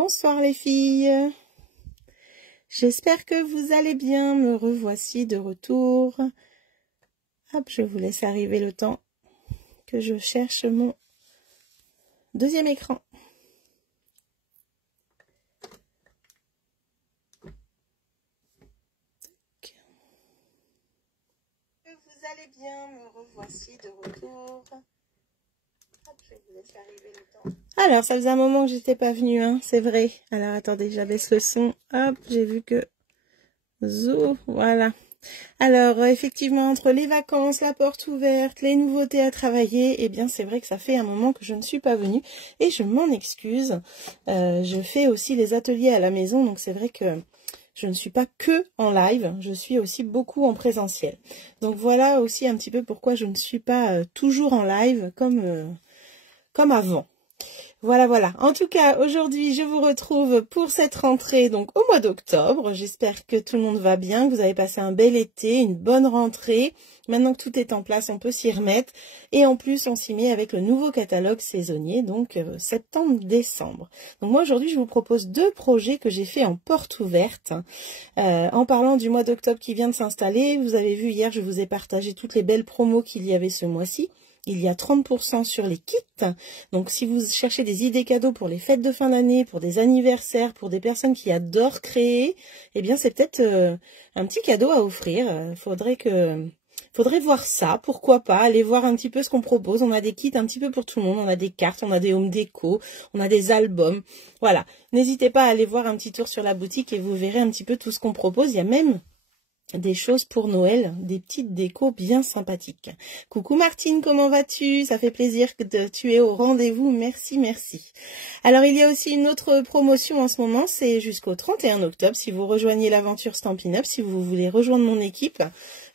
Bonsoir les filles, j'espère que vous allez bien, me revoici de retour. Hop, je vous laisse arriver le temps que je cherche mon deuxième écran. Que vous allez bien, me revoici de retour. Hop, je vous laisse arriver le temps. Alors, ça faisait un moment que j'étais pas venue, hein, c'est vrai. Alors, attendez, j'abaisse le son. Hop, j'ai vu que... Zou, voilà. Alors, effectivement, entre les vacances, la porte ouverte, les nouveautés à travailler, eh bien, c'est vrai que ça fait un moment que je ne suis pas venue et je m'en excuse. Je fais aussi les ateliers à la maison, donc c'est vrai que je ne suis pas que en live, je suis aussi beaucoup en présentiel. Donc, voilà aussi un petit peu pourquoi je ne suis pas toujours en live comme avant. Voilà. En tout cas, aujourd'hui, je vous retrouve pour cette rentrée, donc au mois d'octobre. J'espère que tout le monde va bien, que vous avez passé un bel été, une bonne rentrée. Maintenant que tout est en place, on peut s'y remettre. Et en plus, on s'y met avec le nouveau catalogue saisonnier, donc septembre-décembre. Donc moi, aujourd'hui, je vous propose 2 projets que j'ai fait en porte ouverte. En parlant du mois d'octobre qui vient de s'installer, vous avez vu hier, je vous ai partagé toutes les belles promos qu'il y avait ce mois-ci. Il y a 30% sur les kits. Donc, si vous cherchez des idées cadeaux pour les fêtes de fin d'année, pour des anniversaires, pour des personnes qui adorent créer, eh bien, c'est peut-être un petit cadeau à offrir. Faudrait voir ça, pourquoi pas, aller voir un petit peu ce qu'on propose. On a des kits un petit peu pour tout le monde, on a des cartes, on a des home déco, on a des albums. Voilà, n'hésitez pas à aller voir un petit tour sur la boutique et vous verrez un petit peu tout ce qu'on propose. Il y a même des choses pour Noël, des petites décos bien sympathiques. Coucou Martine, comment vas-tu? Ça fait plaisir que tu es au rendez-vous, merci. Alors il y a aussi une autre promotion en ce moment, c'est jusqu'au 31 octobre, si vous rejoignez l'aventure Stampin' Up, si vous voulez rejoindre mon équipe,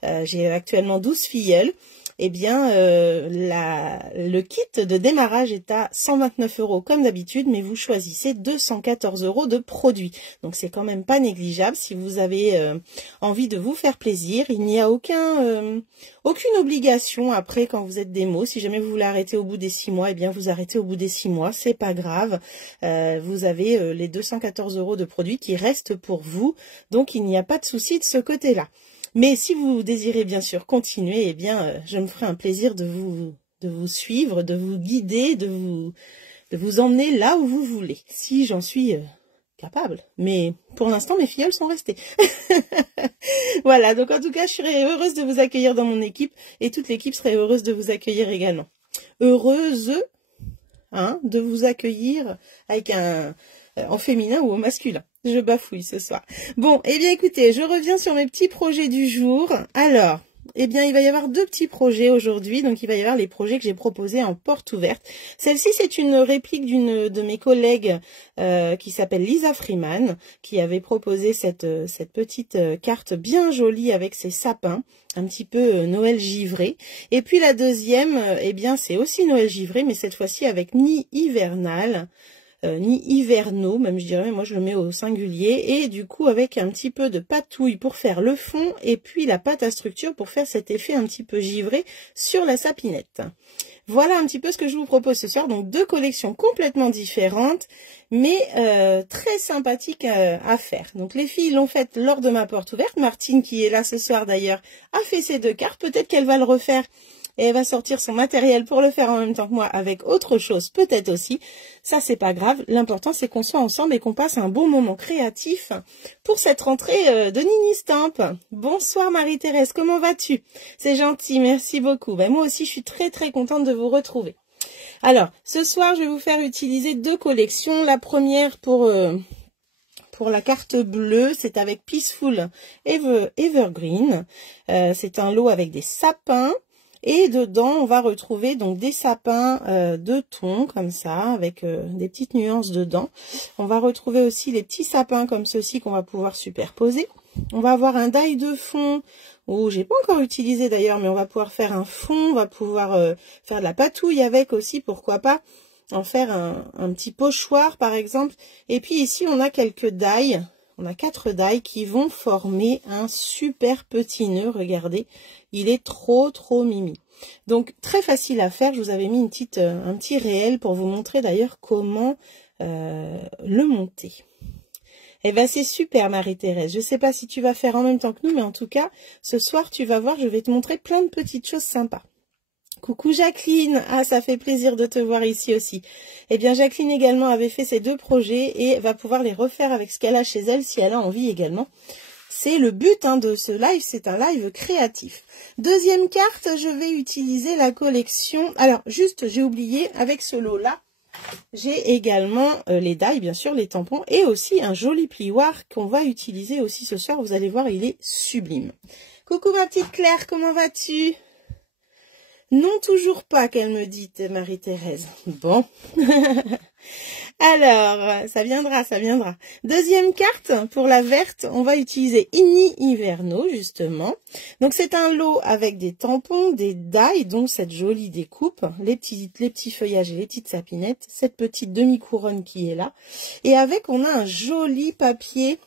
j'ai actuellement 12 filleuls. Eh bien, le kit de démarrage est à 129 € comme d'habitude, mais vous choisissez 214 € de produits. Donc, c'est quand même pas négligeable si vous avez envie de vous faire plaisir. Il n'y a aucune obligation après quand vous êtes démo. Si jamais vous voulez arrêter au bout des 6 mois, eh bien, vous arrêtez au bout des 6 mois. C'est pas grave. Vous avez les 214 € de produits qui restent pour vous. Donc, il n'y a pas de souci de ce côté-là. Mais si vous désirez bien sûr continuer, eh bien, je me ferai un plaisir de vous suivre, de vous guider, de vous emmener là où vous voulez, si j'en suis capable. Mais pour l'instant, mes filleuls sont restés. Voilà, donc en tout cas, je serais heureuse de vous accueillir dans mon équipe et toute l'équipe serait heureuse de vous accueillir également. Heureuse, hein, de vous accueillir avec en féminin ou au masculin. Je bafouille ce soir. Bon, eh bien écoutez, je reviens sur mes petits projets du jour. Alors, eh bien il va y avoir 2 petits projets aujourd'hui. Donc il va y avoir les projets que j'ai proposés en porte ouverte. Celle-ci, c'est une réplique d'une de mes collègues qui s'appelle Lisa Freeman, qui avait proposé cette petite carte bien jolie avec ses sapins. Un petit peu Noël givré. Et puis la deuxième, eh bien c'est aussi Noël givré, mais cette fois-ci avec ni hivernal, ni hivernaux, même je dirais, moi je le mets au singulier, et du coup avec un petit peu de patouille pour faire le fond, et puis la pâte à structure pour faire cet effet un petit peu givré sur la sapinette. Voilà un petit peu ce que je vous propose ce soir, donc 2 collections complètement différentes, mais très sympathiques à faire. Donc les filles l'ont faite lors de ma porte ouverte, Martine qui est là ce soir d'ailleurs a fait ces 2 cartes, peut-être qu'elle va le refaire et elle va sortir son matériel pour le faire en même temps que moi avec autre chose, peut-être aussi. Ça, c'est pas grave. L'important, c'est qu'on soit ensemble et qu'on passe un bon moment créatif pour cette rentrée de Nini Stamp. Bonsoir Marie-Thérèse, comment vas-tu? C'est gentil, merci beaucoup. Ben, moi aussi, je suis très contente de vous retrouver. Alors, ce soir, je vais vous faire utiliser 2 collections. La première pour la carte bleue, c'est avec Peaceful Evergreen. C'est un lot avec des sapins. Et dedans, on va retrouver donc des sapins de thon, comme ça, avec des petites nuances dedans. On va retrouver aussi les petits sapins comme ceux-ci qu'on va pouvoir superposer. On va avoir un die de fond, j'ai pas encore utilisé d'ailleurs, mais on va pouvoir faire un fond, on va pouvoir faire de la patouille avec aussi, pourquoi pas, en faire un petit pochoir par exemple. Et puis ici, on a quelques die. On a 4 die qui vont former un super petit nœud, regardez. Il est trop mimi. Donc, très facile à faire. Je vous avais mis un petit réel pour vous montrer d'ailleurs comment le monter. Eh ben c'est super Marie-Thérèse, je sais pas si tu vas faire en même temps que nous, mais en tout cas, ce soir tu vas voir, je vais te montrer plein de petites choses sympas. Coucou Jacqueline, ah ça fait plaisir de te voir ici aussi. Eh bien Jacqueline également avait fait ces deux projets et va pouvoir les refaire avec ce qu'elle a chez elle si elle a envie également. C'est le but de ce live, c'est un live créatif. Deuxième carte, je vais utiliser la collection. Alors juste, j'ai oublié, avec ce lot-là, j'ai également les die, bien sûr, les tampons, et aussi un joli plioir qu'on va utiliser aussi ce soir. Vous allez voir, il est sublime. Coucou ma petite Claire, comment vas-tu? Non, toujours pas, qu'elle me dit, Marie-Thérèse. Bon. Alors, ça viendra, ça viendra. Deuxième carte, pour la verte, on va utiliser Inni Inverno, justement. Donc, c'est un lot avec des tampons, des die, dont cette jolie découpe, les petits feuillages et les petites sapinettes, cette petite demi-couronne qui est là. Et avec, on a un joli papier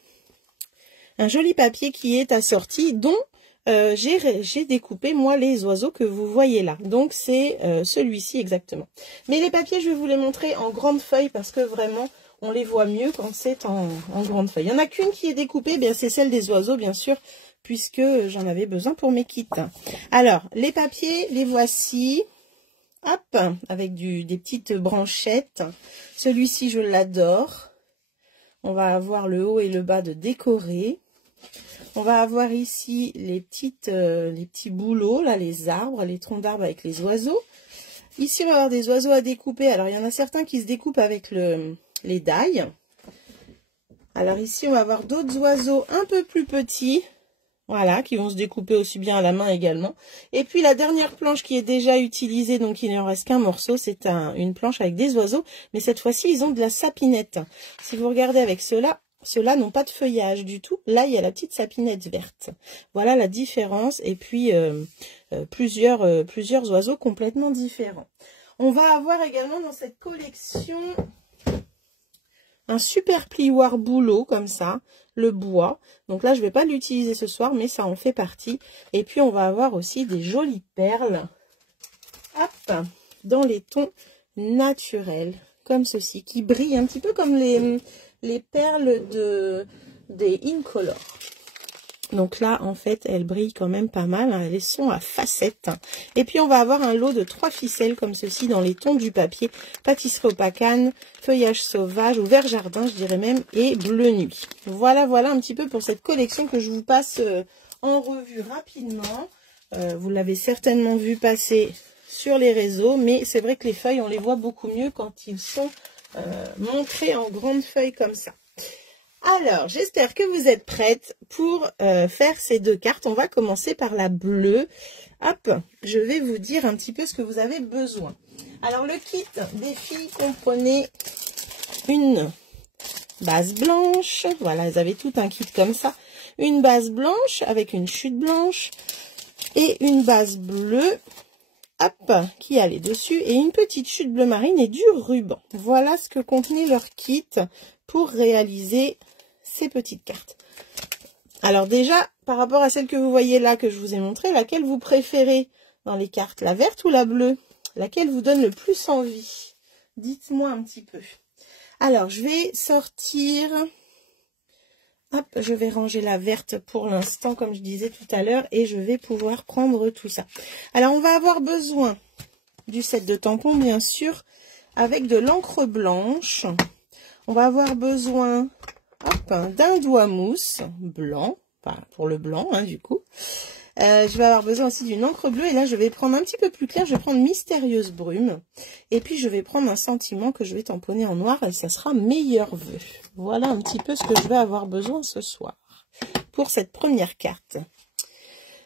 qui est assorti, dont j'ai découpé moi les oiseaux que vous voyez là, donc c'est celui-ci exactement, mais les papiers je vais vous les montrer en grande feuille parce que vraiment on les voit mieux quand c'est en grande feuille. Il n'y en a qu'une qui est découpée, bien c'est celle des oiseaux bien sûr, puisque j'en avais besoin pour mes kits. Alors les papiers, les voici, hop, avec des petites branchettes. Celui-ci je l'adore. On va avoir le haut et le bas de décorer. On va avoir ici les petits bouleaux, là, les arbres, les troncs d'arbres avec les oiseaux. Ici, on va avoir des oiseaux à découper. Alors, il y en a certains qui se découpent avec les die. Alors, ici, on va avoir d'autres oiseaux un peu plus petits. Voilà, qui vont se découper aussi bien à la main également. Et puis, la dernière planche qui est déjà utilisée, donc il ne en reste qu'un morceau, c'est une planche avec des oiseaux. Mais cette fois-ci, ils ont de la sapinette. Si vous regardez avec ceux-là n'ont pas de feuillage du tout. Là, il y a la petite sapinette verte. Voilà la différence. Et puis, plusieurs oiseaux complètement différents. On va avoir également dans cette collection un super plioir bouleau comme ça, le bois. Donc là, je ne vais pas l'utiliser ce soir, mais ça en fait partie. Et puis, on va avoir aussi des jolies perles. Hop, dans les tons naturels, comme ceci, qui brillent un petit peu comme les perles des Incolor. Donc là, en fait, elles brillent quand même pas mal. Hein. Elles sont à facettes. Et puis, on va avoir un lot de 3 ficelles comme ceci dans les tons du papier. Pâtisserie opacane, feuillage sauvage, ou vert jardin, je dirais même, et bleu nuit. Voilà un petit peu pour cette collection que je vous passe en revue rapidement. Vous l'avez certainement vu passer sur les réseaux, mais c'est vrai que les feuilles, on les voit beaucoup mieux quand ils sont montrés en grandes feuilles comme ça. Alors, j'espère que vous êtes prêtes pour faire ces deux cartes. On va commencer par la bleue. Hop, je vais vous dire un petit peu ce que vous avez besoin. Alors, le kit des filles comprenait une base blanche. Voilà, elles avaient tout un kit comme ça. Une base blanche avec une chute blanche et une base bleue. Hop, qui allait dessus, et une petite chute bleu marine et du ruban. Voilà ce que contenait leur kit pour réaliser ces petites cartes. Alors déjà, par rapport à celle que vous voyez là, que je vous ai montré, laquelle vous préférez dans les cartes, la verte ou la bleue? Laquelle vous donne le plus envie? Dites-moi un petit peu. Alors, je vais sortir... Hop, je vais ranger la verte pour l'instant, comme je disais tout à l'heure, et je vais pouvoir prendre tout ça. Alors, on va avoir besoin du set de tampons, bien sûr, avec de l'encre blanche. On va avoir besoin d'un doigt mousse blanc, enfin, pour le blanc, hein, du coup. Je vais avoir besoin aussi d'une encre bleue, et là, je vais prendre un petit peu plus clair. Je vais prendre Mystérieuse Brume, et puis je vais prendre un sentiment que je vais tamponner en noir, et ça sera Meilleur Vœu. Voilà un petit peu ce que je vais avoir besoin ce soir pour cette première carte.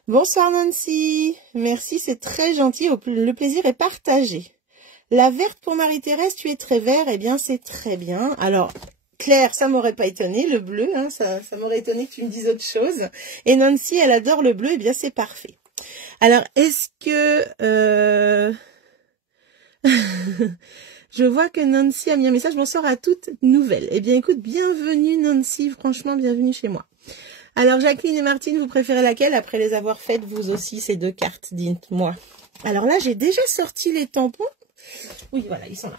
Bonsoir Nancy, merci, c'est très gentil, le plaisir est partagé. La verte pour Marie-Thérèse, tu es très vert, eh bien c'est très bien. Alors Claire, ça m'aurait pas étonné, le bleu, hein, ça m'aurait étonné que tu me dises autre chose. Et Nancy, elle adore le bleu, eh bien c'est parfait. Alors, est-ce que... Je vois que Nancy a mis un message, bonsoir à toutes nouvelles. Eh bien écoute, bienvenue Nancy, franchement bienvenue chez moi. Alors Jacqueline et Martine, vous préférez laquelle après les avoir faites vous aussi ces deux cartes, dites-moi. Alors là, j'ai déjà sorti les tampons. Oui, voilà, ils sont là.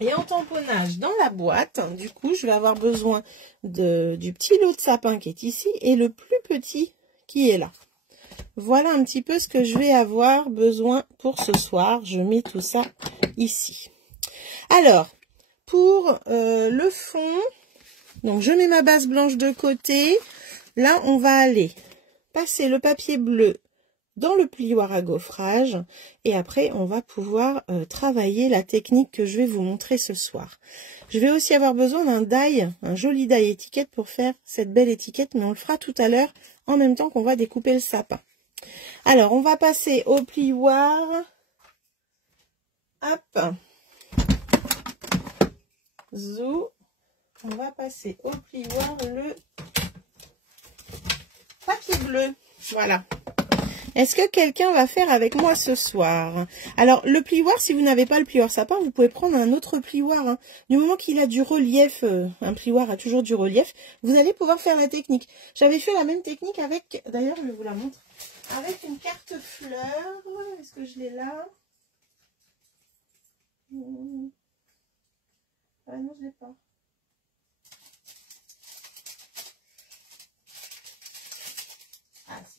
Et en tamponnage dans la boîte, du coup, je vais avoir besoin du petit lot de sapin qui est ici et le plus petit qui est là. Voilà un petit peu ce que je vais avoir besoin pour ce soir. Je mets tout ça ici. Alors, pour le fond, donc je mets ma base blanche de côté. Là, on va aller passer le papier bleu dans le plioir à gaufrage et après on va pouvoir travailler la technique que je vais vous montrer ce soir. Je vais aussi avoir besoin d'un die, un joli die étiquette pour faire cette belle étiquette, mais on le fera tout à l'heure en même temps qu'on va découper le sapin. Alors on va passer au plioir. Hop. Zou. On va passer au plioir le papier bleu. Voilà. Est-ce que quelqu'un va faire avec moi ce soir? Alors, le plioir, si vous n'avez pas le plioir sapin, vous pouvez prendre un autre plioir. Hein. Du moment qu'il a du relief, un plioir a toujours du relief, vous allez pouvoir faire la technique. J'avais fait la même technique avec, d'ailleurs, je vais vous la montrer, avec une carte fleur. Est-ce que je l'ai là? Ah non, je l'ai pas. Ah, si.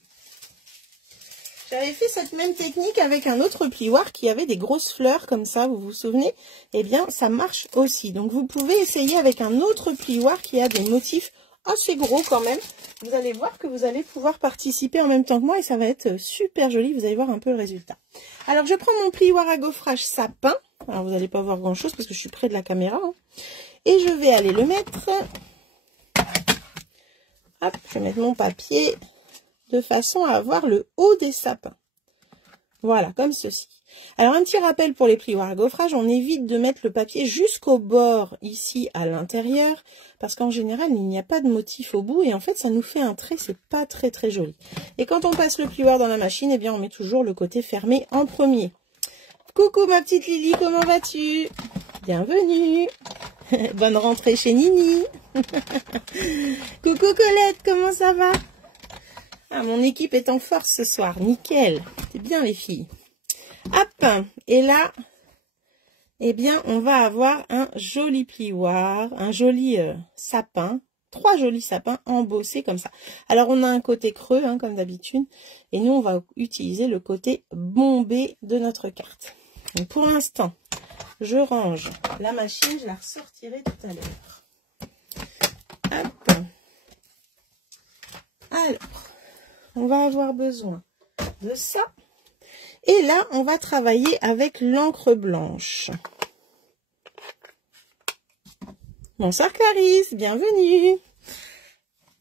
J'avais fait cette même technique avec un autre plioir qui avait des grosses fleurs comme ça, vous vous souvenez? Eh bien, ça marche aussi. Donc, vous pouvez essayer avec un autre plioir qui a des motifs assez gros quand même. Vous allez voir que vous allez pouvoir participer en même temps que moi et ça va être super joli. Vous allez voir un peu le résultat. Alors, je prends mon plioir à gaufrage sapin. Alors, vous n'allez pas voir grand chose parce que je suis près de la caméra. Hein. Et je vais aller le mettre. Hop, je vais mettre mon papier de façon à avoir le haut des sapins. Voilà, comme ceci. Alors, un petit rappel pour les plioirs à gaufrage, on évite de mettre le papier jusqu'au bord, ici, à l'intérieur, parce qu'en général, il n'y a pas de motif au bout, et en fait, ça nous fait un trait, c'est pas très très joli. Et quand on passe le plioir dans la machine, eh bien, on met toujours le côté fermé en premier. Coucou ma petite Lily, comment vas-tu? Bienvenue. Bonne rentrée chez Nini. Coucou Colette, comment ça va? Ah, mon équipe est en force ce soir, nickel. C'est bien les filles. Hop, et là, eh bien, on va avoir un joli plioir, un joli sapin, 3 jolis sapins embossés comme ça. Alors, on a un côté creux, hein, comme d'habitude, et nous, on va utiliser le côté bombé de notre carte. Donc, pour l'instant, je range la machine, je la ressortirai tout à l'heure. Hop. Alors, on va avoir besoin de ça. Et là, on va travailler avec l'encre blanche. Bonsoir Clarisse, bienvenue.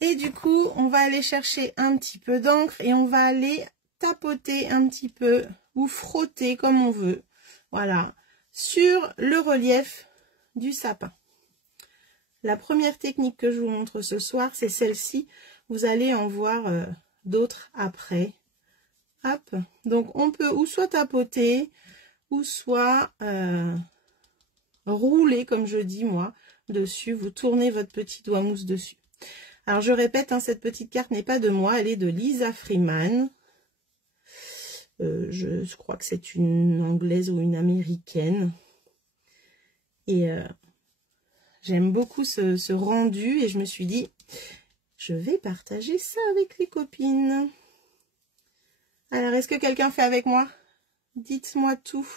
Et du coup, on va aller chercher un petit peu d'encre et on va aller tapoter un petit peu ou frotter comme on veut. Voilà, sur le relief du sapin. La première technique que je vous montre ce soir, c'est celle-ci. Vous allez en voir d'autres après. Hop. Donc, on peut ou soit tapoter, ou soit rouler, comme je dis moi, dessus. Vous tournez votre petit doigt mousse dessus. Alors, je répète, hein, cette petite carte n'est pas de moi, elle est de Lisa Freeman. Je crois que c'est une anglaise ou une américaine. Et j'aime beaucoup ce rendu et je me suis dit, je vais partager ça avec les copines. Alors, est-ce que quelqu'un fait avec moi? Dites-moi tout.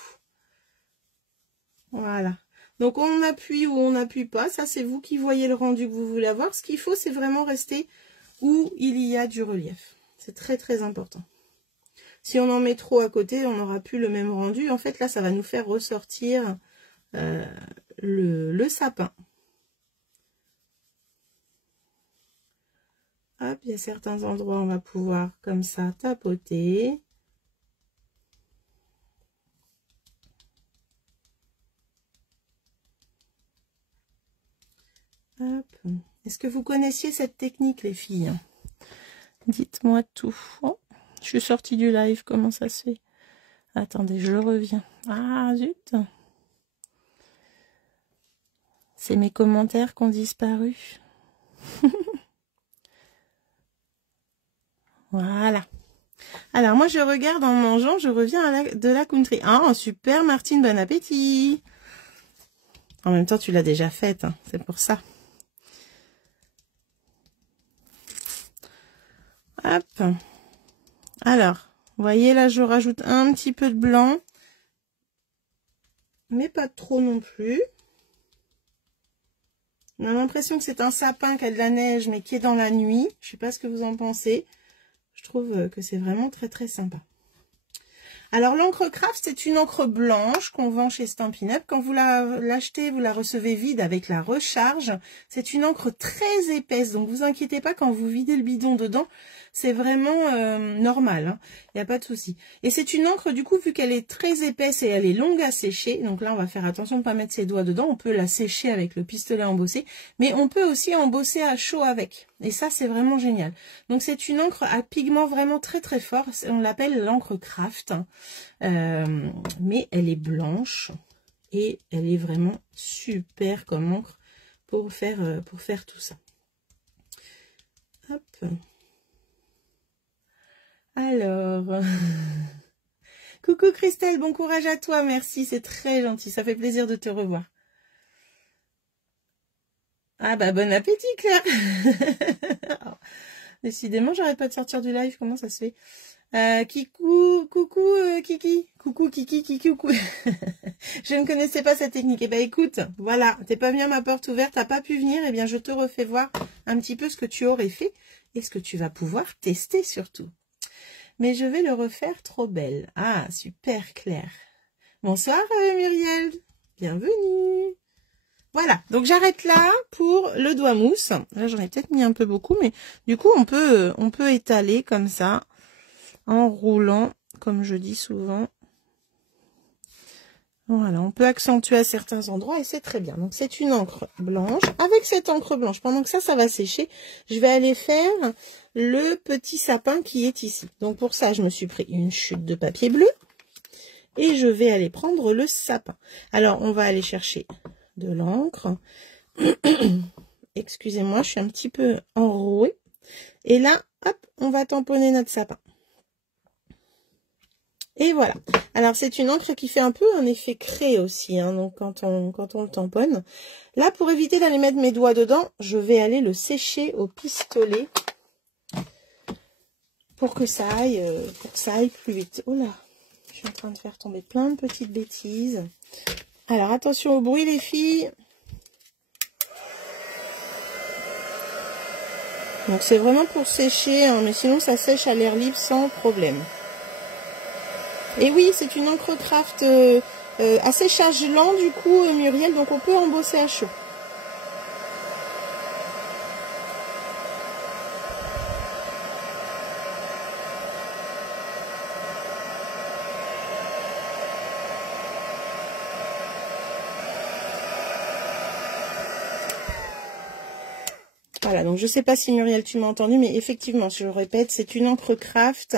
Voilà. Donc, on appuie ou on n'appuie pas. Ça, c'est vous qui voyez le rendu que vous voulez avoir. Ce qu'il faut, c'est vraiment rester où il y a du relief. C'est très, très important. Si on en met trop à côté, on n'aura plus le même rendu. En fait, là, ça va nous faire ressortir le sapin. Hop, il y a certains endroits où on va pouvoir comme ça tapoter. Hop. Est-ce que vous connaissiez cette technique, les filles? Dites-moi tout. Oh, je suis sortie du live, comment ça se fait? Attendez, je reviens. Ah, zut! C'est mes commentaires qui ont disparu. Voilà. Alors, moi, je regarde en mangeant, je reviens de la country. Ah, super, Martine, bon appétit! En même temps, tu l'as déjà faite, hein, c'est pour ça. Hop. Alors, vous voyez là, je rajoute un petit peu de blanc. Mais pas trop non plus. On a l'impression que c'est un sapin qui a de la neige, mais qui est dans la nuit. Je sais pas ce que vous en pensez. Je trouve que c'est vraiment très très sympa. Alors l'encre craft, c'est une encre blanche qu'on vend chez Stampin' Up. Quand vous l'achetez, vous la recevez vide avec la recharge. C'est une encre très épaisse, donc vous inquiétez pas quand vous videz le bidon dedans. C'est vraiment normal, hein. Il n'y a pas de souci. Et c'est une encre, du coup, vu qu'elle est très épaisse et elle est longue à sécher, donc là on va faire attention de ne pas mettre ses doigts dedans. On peut la sécher avec le pistolet embossé, mais on peut aussi embosser à chaud avec. Et ça, c'est vraiment génial. Donc c'est une encre à pigment vraiment très très fort. On l'appelle l'encre craft. Mais elle est blanche et elle est vraiment super comme encre pour faire tout ça. Hop. Alors, coucou Christelle, bon courage à toi, merci, c'est très gentil, ça fait plaisir de te revoir. Ah bah bon appétit Claire. Décidément, j'arrête pas de sortir du live, comment ça se fait? Coucou Kiki, coucou Kiki, coucou. Je ne connaissais pas cette technique. Eh ben écoute, voilà, t'es pas venu à ma porte ouverte, t'as pas pu venir, eh bien je te refais voir un petit peu ce que tu aurais fait et ce que tu vas pouvoir tester surtout. Mais je vais le refaire trop belle. Ah, super Claire. Bonsoir Muriel, bienvenue. Voilà, donc j'arrête là pour le doigt mousse. Là j'en ai peut-être mis un peu beaucoup, mais du coup on peut étaler comme ça, en roulant, comme je dis souvent. Voilà, on peut accentuer à certains endroits et c'est très bien. Donc c'est une encre blanche. Avec cette encre blanche, pendant que ça va sécher, je vais aller faire le petit sapin qui est ici. Donc pour ça, je me suis pris une chute de papier bleu et je vais aller prendre le sapin. Alors on va aller chercher de l'encre. Excusez-moi, je suis un petit peu enrouée. Et là, hop, on va tamponner notre sapin. Et voilà. Alors, c'est une encre qui fait un peu un effet craie aussi, hein, donc quand on le tamponne. Là, pour éviter d'aller mettre mes doigts dedans, je vais aller le sécher au pistolet pour que ça aille plus vite. Oh là, je suis en train de faire tomber plein de petites bêtises. Alors, attention au bruit, les filles. Donc, c'est vraiment pour sécher, hein, mais sinon, ça sèche à l'air libre sans problème. Et oui, c'est une encre craft à séchage lent du coup, Muriel, donc on peut embosser à chaud. Voilà, donc je sais pas si Muriel tu m'as entendu, mais effectivement, je le répète, c'est une encre craft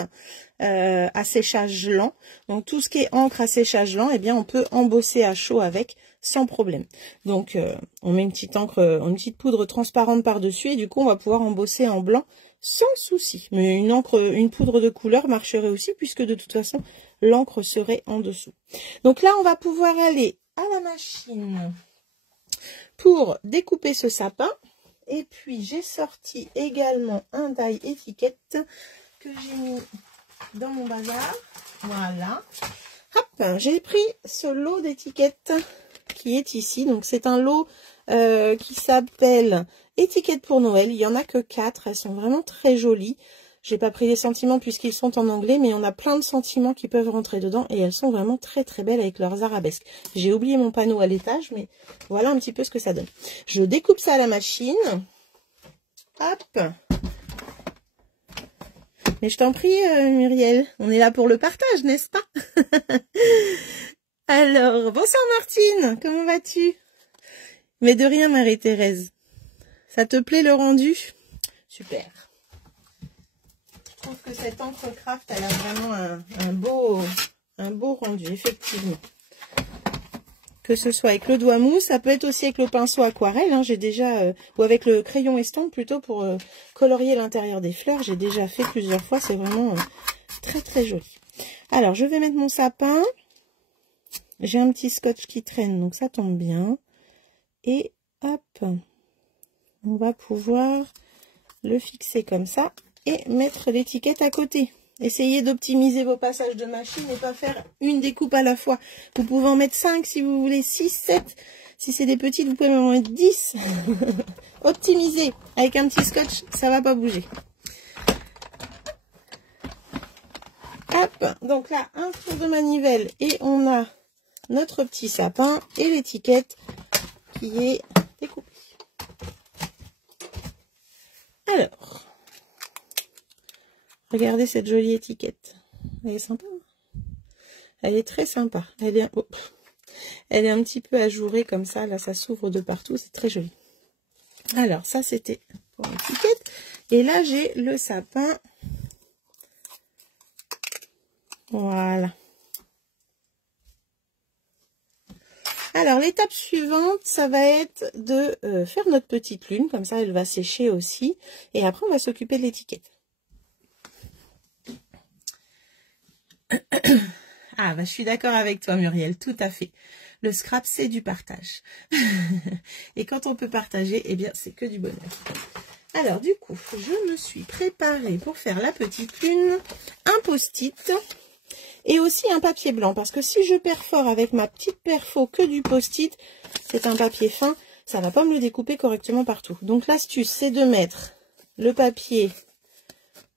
à séchage lent. Donc tout ce qui est encre à séchage lent, eh bien on peut embosser à chaud avec sans problème. Donc on met une petite poudre transparente par-dessus et du coup on va pouvoir embosser en blanc sans souci. Mais une poudre de couleur marcherait aussi puisque de toute façon l'encre serait en dessous. Donc là on va pouvoir aller à la machine pour découper ce sapin. Et puis, j'ai sorti également un die étiquette que j'ai mis dans mon bazar. Voilà. Hop, j'ai pris ce lot d'étiquettes qui est ici. Donc, c'est un lot qui s'appelle étiquettes pour Noël. Il n'y en a que 4. Elles sont vraiment très jolies. J'ai pas pris les sentiments puisqu'ils sont en anglais, mais on a plein de sentiments qui peuvent rentrer dedans et elles sont vraiment très très belles avec leurs arabesques. J'ai oublié mon panneau à l'étage, mais voilà un petit peu ce que ça donne. Je découpe ça à la machine. Hop. Mais je t'en prie, Muriel, on est là pour le partage, n'est-ce pas? Alors, bonsoir Martine, comment vas-tu? Mais de rien, Marie-Thérèse. Ça te plaît le rendu? Super. Je trouve que cette encre craft, elle a vraiment un beau rendu, effectivement. Que ce soit avec le doigt mousse, ça peut être aussi avec le pinceau aquarelle, hein, j'ai déjà, ou avec le crayon estompe plutôt pour colorier l'intérieur des fleurs. J'ai déjà fait plusieurs fois, c'est vraiment très très joli. Alors, je vais mettre mon sapin. J'ai un petit scotch qui traîne, donc ça tombe bien. Et hop, on va pouvoir le fixer comme ça et mettre l'étiquette à côté. Essayez d'optimiser vos passages de machine et pas faire une découpe à la fois. Vous pouvez en mettre 5 si vous voulez, 6, 7. Si c'est des petites, vous pouvez en mettre 10. Optimisez. Avec un petit scotch, ça va pas bouger. Hop, donc là, un tour de manivelle et on a notre petit sapin et l'étiquette qui est découpée. Alors, regardez cette jolie étiquette. Elle est sympa. Elle est très sympa. Elle est un petit peu ajourée comme ça. Là, ça s'ouvre de partout. C'est très joli. Alors, ça, c'était pour l'étiquette. Et là, j'ai le sapin. Voilà. Alors, l'étape suivante, ça va être de faire notre petite lune. Comme ça, elle va sécher aussi. Et après, on va s'occuper de l'étiquette. Ah, bah, je suis d'accord avec toi, Muriel. Tout à fait. Le scrap, c'est du partage. Et quand on peut partager, eh bien, c'est que du bonheur. Alors, du coup, je me suis préparée pour faire la petite lune, un post-it et aussi un papier blanc. Parce que si je perfore avec ma petite perfo que du post-it, c'est un papier fin, ça va pas me le découper correctement partout. Donc, l'astuce, c'est de mettre le papier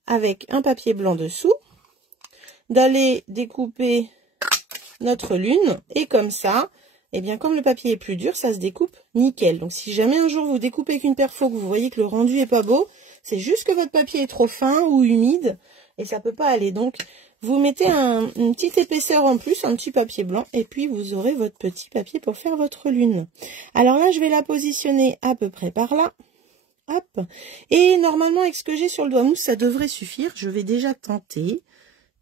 avec un papier blanc dessous, d'aller découper notre lune et comme ça, eh bien comme le papier est plus dur, ça se découpe nickel. Donc si jamais un jour vous découpez avec une perfo, que vous voyez que le rendu est pas beau, c'est juste que votre papier est trop fin ou humide et ça peut pas aller. Donc vous mettez une petite épaisseur en plus, un petit papier blanc et puis vous aurez votre petit papier pour faire votre lune. Alors là je vais la positionner à peu près par là. Hop. Et normalement avec ce que j'ai sur le doigt mousse ça devrait suffire. Je vais déjà tenter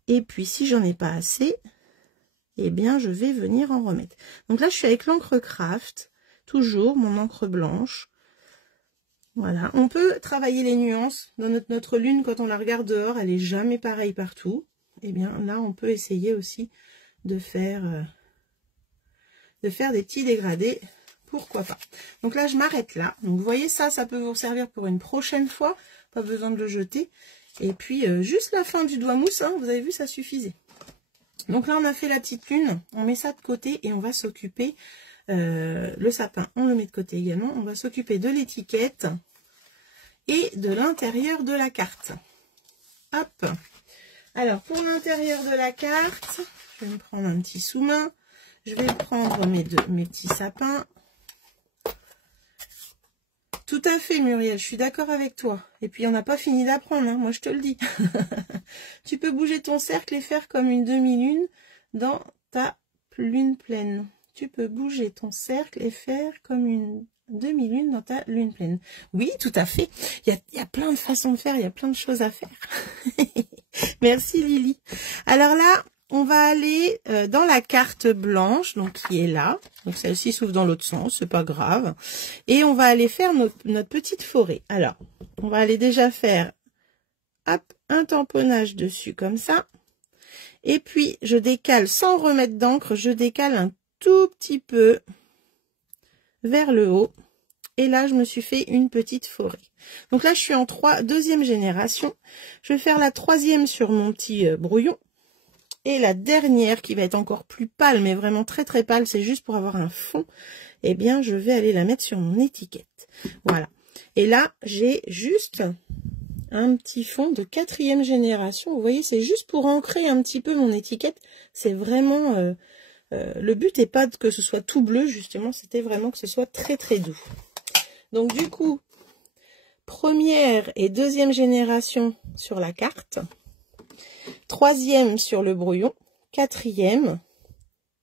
et puis si j'en ai pas assez, eh bien, je vais venir en remettre. Donc là, je suis avec l'encre Craft, toujours mon encre blanche. Voilà, on peut travailler les nuances dans notre lune quand on la regarde dehors, elle est jamais pareille partout. Eh bien, là, on peut essayer aussi de faire des petits dégradés, pourquoi pas. Donc là, je m'arrête là. Donc, vous voyez, ça peut vous servir pour une prochaine fois, pas besoin de le jeter. Et puis, juste la fin du doigt mousse, hein, vous avez vu, ça suffisait. Donc là, on a fait la petite lune, on met ça de côté et on va s'occuper, le sapin, on le met de côté également, on va s'occuper de l'étiquette et de l'intérieur de la carte. Hop. Alors, pour l'intérieur de la carte, je vais me prendre un petit sous-main, je vais prendre mes petits sapins. Tout à fait, Muriel, je suis d'accord avec toi. Et puis, on n'a pas fini d'apprendre, hein, moi je te le dis. Tu peux bouger ton cercle et faire comme une demi-lune dans ta lune pleine. Tu peux bouger ton cercle et faire comme une demi-lune dans ta lune pleine. Oui, tout à fait. Il y a plein de façons de faire, il y a plein de choses à faire. Merci, Lily. Alors là, on va aller dans la carte blanche, donc qui est là. Donc celle-ci s'ouvre dans l'autre sens, c'est pas grave. Et on va aller faire notre petite forêt. Alors, on va aller déjà faire hop, un tamponnage dessus comme ça. Et puis, je décale sans remettre d'encre, je décale un tout petit peu vers le haut. Et là, je me suis fait une petite forêt. Donc là, je suis en deuxième génération. Je vais faire la troisième sur mon petit brouillon. Et la dernière qui va être encore plus pâle, mais vraiment très très pâle, c'est juste pour avoir un fond. Eh bien, je vais aller la mettre sur mon étiquette. Voilà. Et là, j'ai juste un petit fond de 4e génération. Vous voyez, c'est juste pour ancrer un petit peu mon étiquette. C'est vraiment... le but n'est pas que ce soit tout bleu, justement. C'était vraiment que ce soit très très doux. Donc, du coup, 1re et 2e génération sur la carte. 3e sur le brouillon, 4e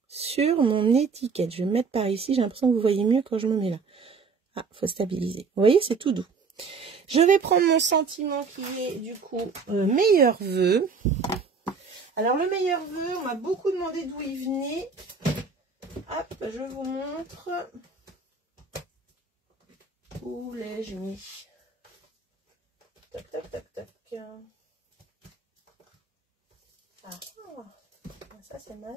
sur mon étiquette. Je vais me mettre par ici, j'ai l'impression que vous voyez mieux quand je me mets là. Ah, faut stabiliser. Vous voyez, c'est tout doux. Je vais prendre mon sentiment qui est du coup meilleur vœu. Alors le meilleur vœu, on m'a beaucoup demandé d'où il venait. Hop, je vous montre. Où l'ai-je mis? Toc, toc, toc, toc. Ça c'est mal.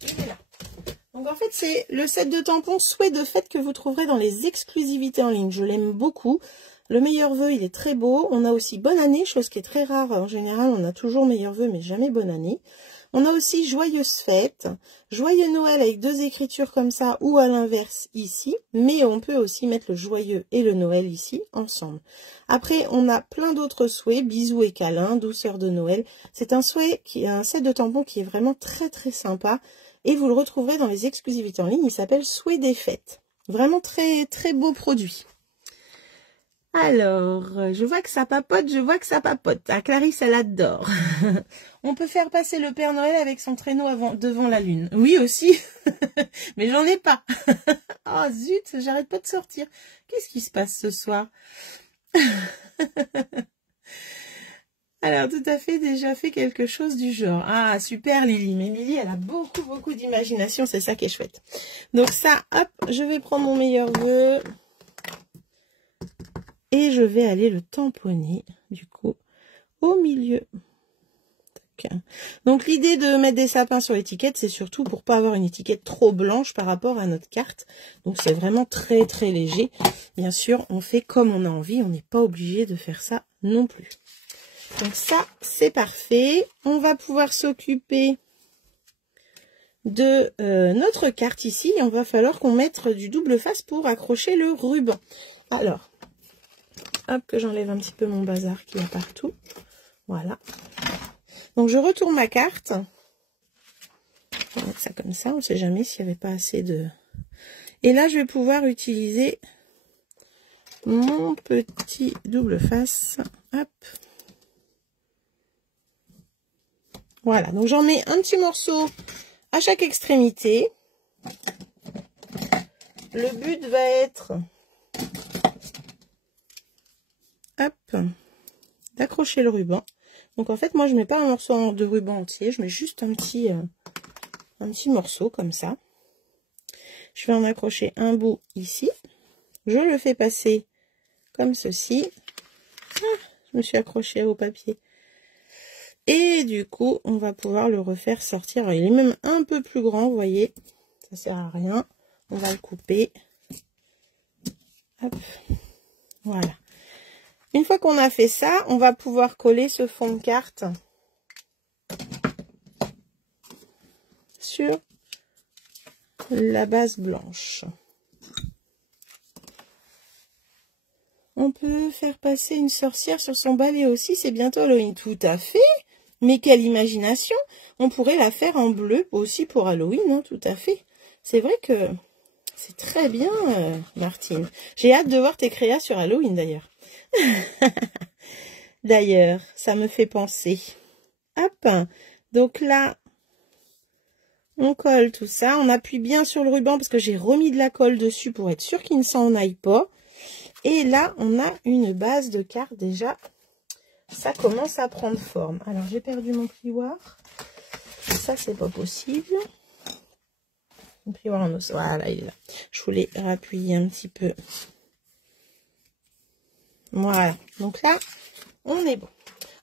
Il est là. Donc en fait, c'est le set de tampons Souhait de fête que vous trouverez dans les exclusivités en ligne. Je l'aime beaucoup. Le meilleur vœu, il est très beau. On a aussi bonne année, chose qui est très rare. En général, on a toujours meilleur vœu, mais jamais bonne année. On a aussi joyeuse fête, joyeux Noël avec 2 écritures comme ça ou à l'inverse ici. Mais on peut aussi mettre le joyeux et le Noël ici ensemble. Après, on a plein d'autres souhaits, bisous et câlins, douceur de Noël. C'est un souhait qui est un set de tampons qui est vraiment très très sympa. Et vous le retrouverez dans les exclusivités en ligne. Il s'appelle Souhait des fêtes. Vraiment très très beau produit. Alors, je vois que ça papote, je vois que ça papote. Ah, Clarisse, elle adore. On peut faire passer le Père Noël avec son traîneau devant la lune. Oui, aussi. Mais j'en ai pas. Oh, zut, j'arrête pas de sortir. Qu'est-ce qui se passe ce soir? Alors, tout à fait, déjà fait quelque chose du genre. Ah, super, Lily. Mais Lily, elle a beaucoup d'imagination. C'est ça qui est chouette. Donc ça, hop, je vais prendre mon meilleur vœu. Et je vais aller le tamponner, du coup, au milieu. Donc, l'idée de mettre des sapins sur l'étiquette, c'est surtout pour pas avoir une étiquette trop blanche par rapport à notre carte. Donc, c'est vraiment très léger. Bien sûr, on fait comme on a envie. On n'est pas obligé de faire ça non plus. Donc, ça, c'est parfait. On va pouvoir s'occuper de notre carte ici. Il va falloir qu'on mette du double face pour accrocher le ruban. Alors, hop, que j'enlève un petit peu mon bazar qui est partout. Voilà. Donc, je retourne ma carte. Je vais mettre ça comme ça. On ne sait jamais s'il n'y avait pas assez de... Et là, je vais pouvoir utiliser mon petit double face. Hop. Voilà. Donc, j'en mets un petit morceau à chaque extrémité. Le but va être... Hop, d'accrocher le ruban. Donc en fait, moi je mets pas un morceau de ruban entier, je mets juste un petit morceau comme ça. Je vais en accrocher un bout ici. Je le fais passer comme ceci. Ah, je me suis accrochée au papier. Et du coup, on va pouvoir le refaire sortir. Alors, il est même un peu plus grand, vous voyez. Ça sert à rien. On va le couper. Hop. Voilà. Une fois qu'on a fait ça, on va pouvoir coller ce fond de carte sur la base blanche. On peut faire passer une sorcière sur son balai aussi, c'est bientôt Halloween. Tout à fait. Mais quelle imagination! On pourrait la faire en bleu aussi pour Halloween, hein, tout à fait. C'est vrai que c'est très bien, Martine. J'ai hâte de voir tes créas sur Halloween d'ailleurs. D'ailleurs, ça me fait penser. Hop, donc là, on colle tout ça. On appuie bien sur le ruban parce que j'ai remis de la colle dessus pour être sûr qu'il ne s'en aille pas. Et là, on a une base de carte déjà. Ça commence à prendre forme. Alors, j'ai perdu mon plioir. Ça, c'est pas possible. Mon plioir en os. Voilà, il est là. Je voulais rappuyer un petit peu. Voilà. Donc là, on est bon.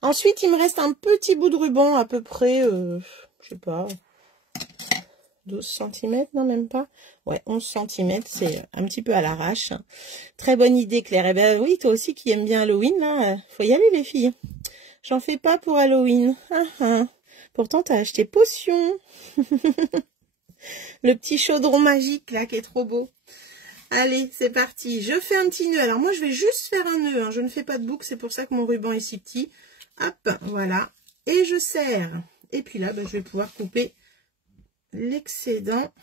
Ensuite, il me reste un petit bout de ruban, à peu près, je sais pas, 12 cm, non, même pas. Ouais, 11 cm, c'est un petit peu à l'arrache. Très bonne idée, Claire. Eh ben oui, toi aussi qui aimes bien Halloween, là, faut y aller, les filles. J'en fais pas pour Halloween. Pourtant, t'as acheté potion. Le petit chaudron magique, là, qui est trop beau. Allez, c'est parti. Je fais un petit nœud. Alors, moi, je vais juste faire un nœud. Hein. Je ne fais pas de boucle. C'est pour ça que mon ruban est si petit. Hop, voilà. Et je serre. Et puis là, je vais pouvoir couper l'excédent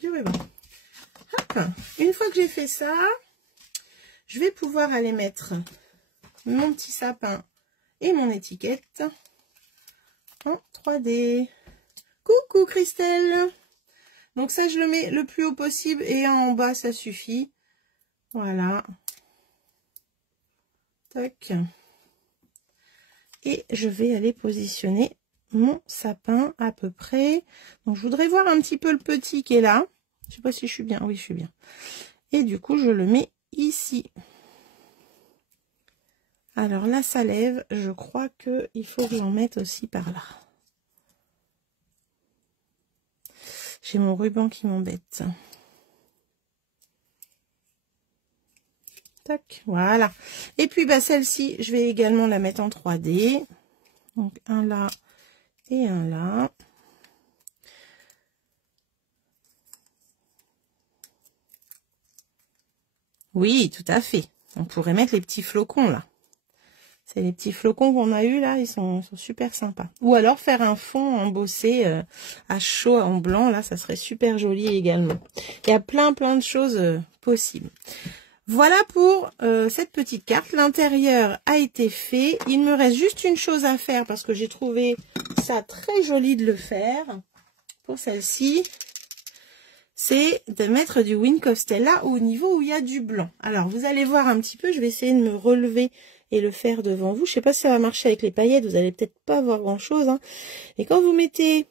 du ruban. Hop. Une fois que j'ai fait ça, je vais pouvoir aller mettre mon petit sapin et mon étiquette en 3D. Coucou Christelle! Donc ça, je le mets le plus haut possible et en bas, ça suffit. Voilà. Tac. Et je vais aller positionner mon sapin à peu près. Donc, je voudrais voir un petit peu le petit qui est là. Je sais pas si je suis bien. Oui, je suis bien. Et du coup, je le mets ici. Alors là, ça lève. Je crois qu'il faut que j'en mette aussi par là. J'ai mon ruban qui m'embête. Tac, voilà. Et puis bah celle-ci, je vais également la mettre en 3D. Donc un là et un là. Oui, tout à fait. On pourrait mettre les petits flocons là. C'est les petits flocons qu'on a eu là, ils sont super sympas. Ou alors faire un fond embossé à chaud en blanc, là, ça serait super joli également. Il y a plein de choses possibles. Voilà pour cette petite carte. L'intérieur a été fait. Il me reste juste une chose à faire parce que j'ai trouvé ça très joli de le faire. Pour celle-ci, c'est de mettre du Wink of Stella au niveau où il y a du blanc. Alors, vous allez voir un petit peu. Je vais essayer de me relever et le faire devant vous. Je sais pas si ça va marcher avec les paillettes. Vous allez peut-être pas voir grand-chose. Hein. Et quand vous mettez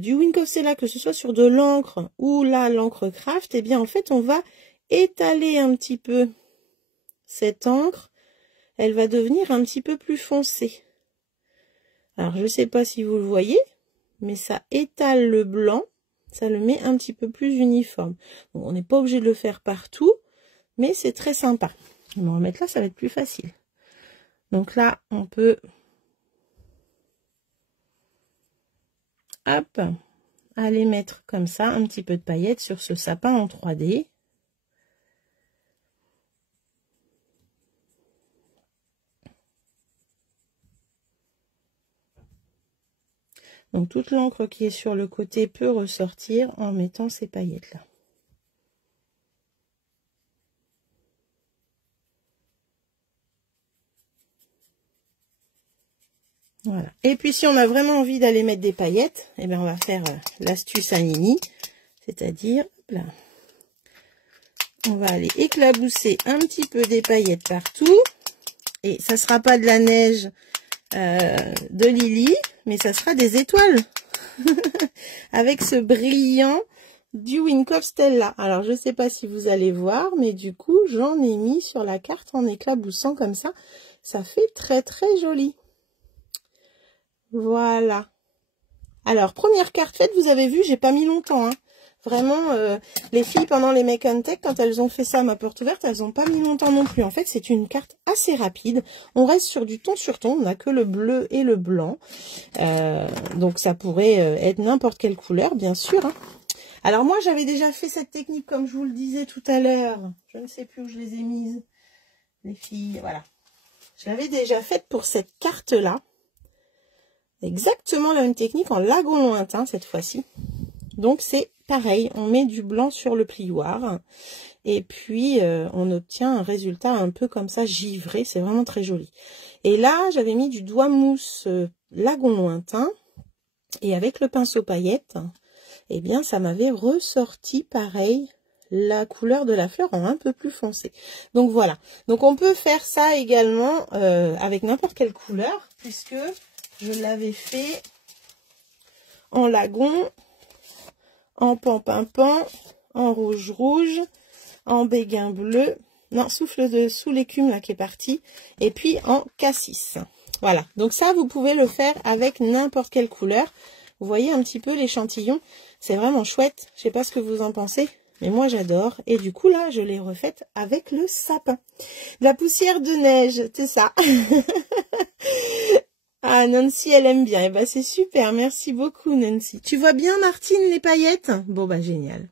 du Wink of Stella, que ce soit sur de l'encre ou là, l'encre craft, eh bien, en fait, on va étaler un petit peu cette encre, elle va devenir un petit peu plus foncée. Alors je ne sais pas si vous le voyez, mais ça étale le blanc, ça le met un petit peu plus uniforme. Donc, on n'est pas obligé de le faire partout, mais c'est très sympa. Je vais me remettre là, ça va être plus facile. Donc là, on peut hop, aller mettre comme ça un petit peu de paillettes sur ce sapin en 3D. Donc toute l'encre qui est sur le côté peut ressortir en mettant ces paillettes là. Voilà. Et puis si on a vraiment envie d'aller mettre des paillettes, eh bien on va faire l'astuce à Nini, c'est-à-dire là, on va aller éclabousser un petit peu des paillettes partout. Et ça sera pas de la neige de Lily, mais ça sera des étoiles avec ce brillant du Wink of Stella. Alors je sais pas si vous allez voir, mais du coup j'en ai mis sur la carte en éclaboussant comme ça. Ça fait très joli. Voilà. Alors première carte faite, vous avez vu, j'ai pas mis longtemps. Hein. Vraiment, les filles, pendant les Make and Take, quand elles ont fait ça à ma porte ouverte, elles n'ont pas mis longtemps non plus. En fait, c'est une carte assez rapide. On reste sur du ton sur ton. On n'a que le bleu et le blanc. Donc, ça pourrait être n'importe quelle couleur, bien sûr. Hein. Alors, moi, j'avais déjà fait cette technique, comme je vous le disais tout à l'heure. Je ne sais plus où je les ai mises, les filles. Voilà. Je l'avais déjà faite pour cette carte-là. Exactement la même technique en lagon lointain, cette fois-ci. Donc, c'est pareil, on met du blanc sur le plioir et puis on obtient un résultat un peu comme ça givré, c'est vraiment très joli. Et là, j'avais mis du doigt mousse lagon lointain et avec le pinceau paillette, eh bien ça m'avait ressorti pareil la couleur de la fleur en un peu plus foncé. Donc voilà, donc on peut faire ça également avec n'importe quelle couleur puisque je l'avais fait en lagon, en pan-pimpant, en rouge-rouge, en béguin bleu, non, souffle de sous l'écume là qui est parti, et puis en cassis. Voilà, donc ça vous pouvez le faire avec n'importe quelle couleur. Vous voyez un petit peu l'échantillon, c'est vraiment chouette. Je sais pas ce que vous en pensez, mais moi j'adore. Et du coup là, je l'ai refaite avec le sapin. La poussière de neige, c'est ça. Ah, Nancy, elle aime bien. Eh ben, c'est super. Merci beaucoup, Nancy. Tu vois bien, Martine, les paillettes? Bon, bah, génial.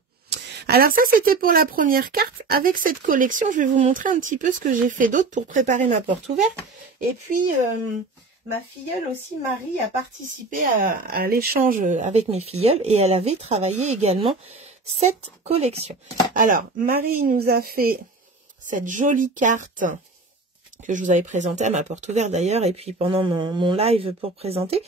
Alors, ça, c'était pour la première carte. Avec cette collection, je vais vous montrer un petit peu ce que j'ai fait d'autre pour préparer ma porte ouverte. Et puis, ma filleule aussi, Marie, a participé à l'échange avec mes filleuls et elle avait travaillé également cette collection. Alors, Marie nous a fait cette jolie carte que je vous avais présenté à ma porte ouverte d'ailleurs, et puis pendant mon live pour présenter.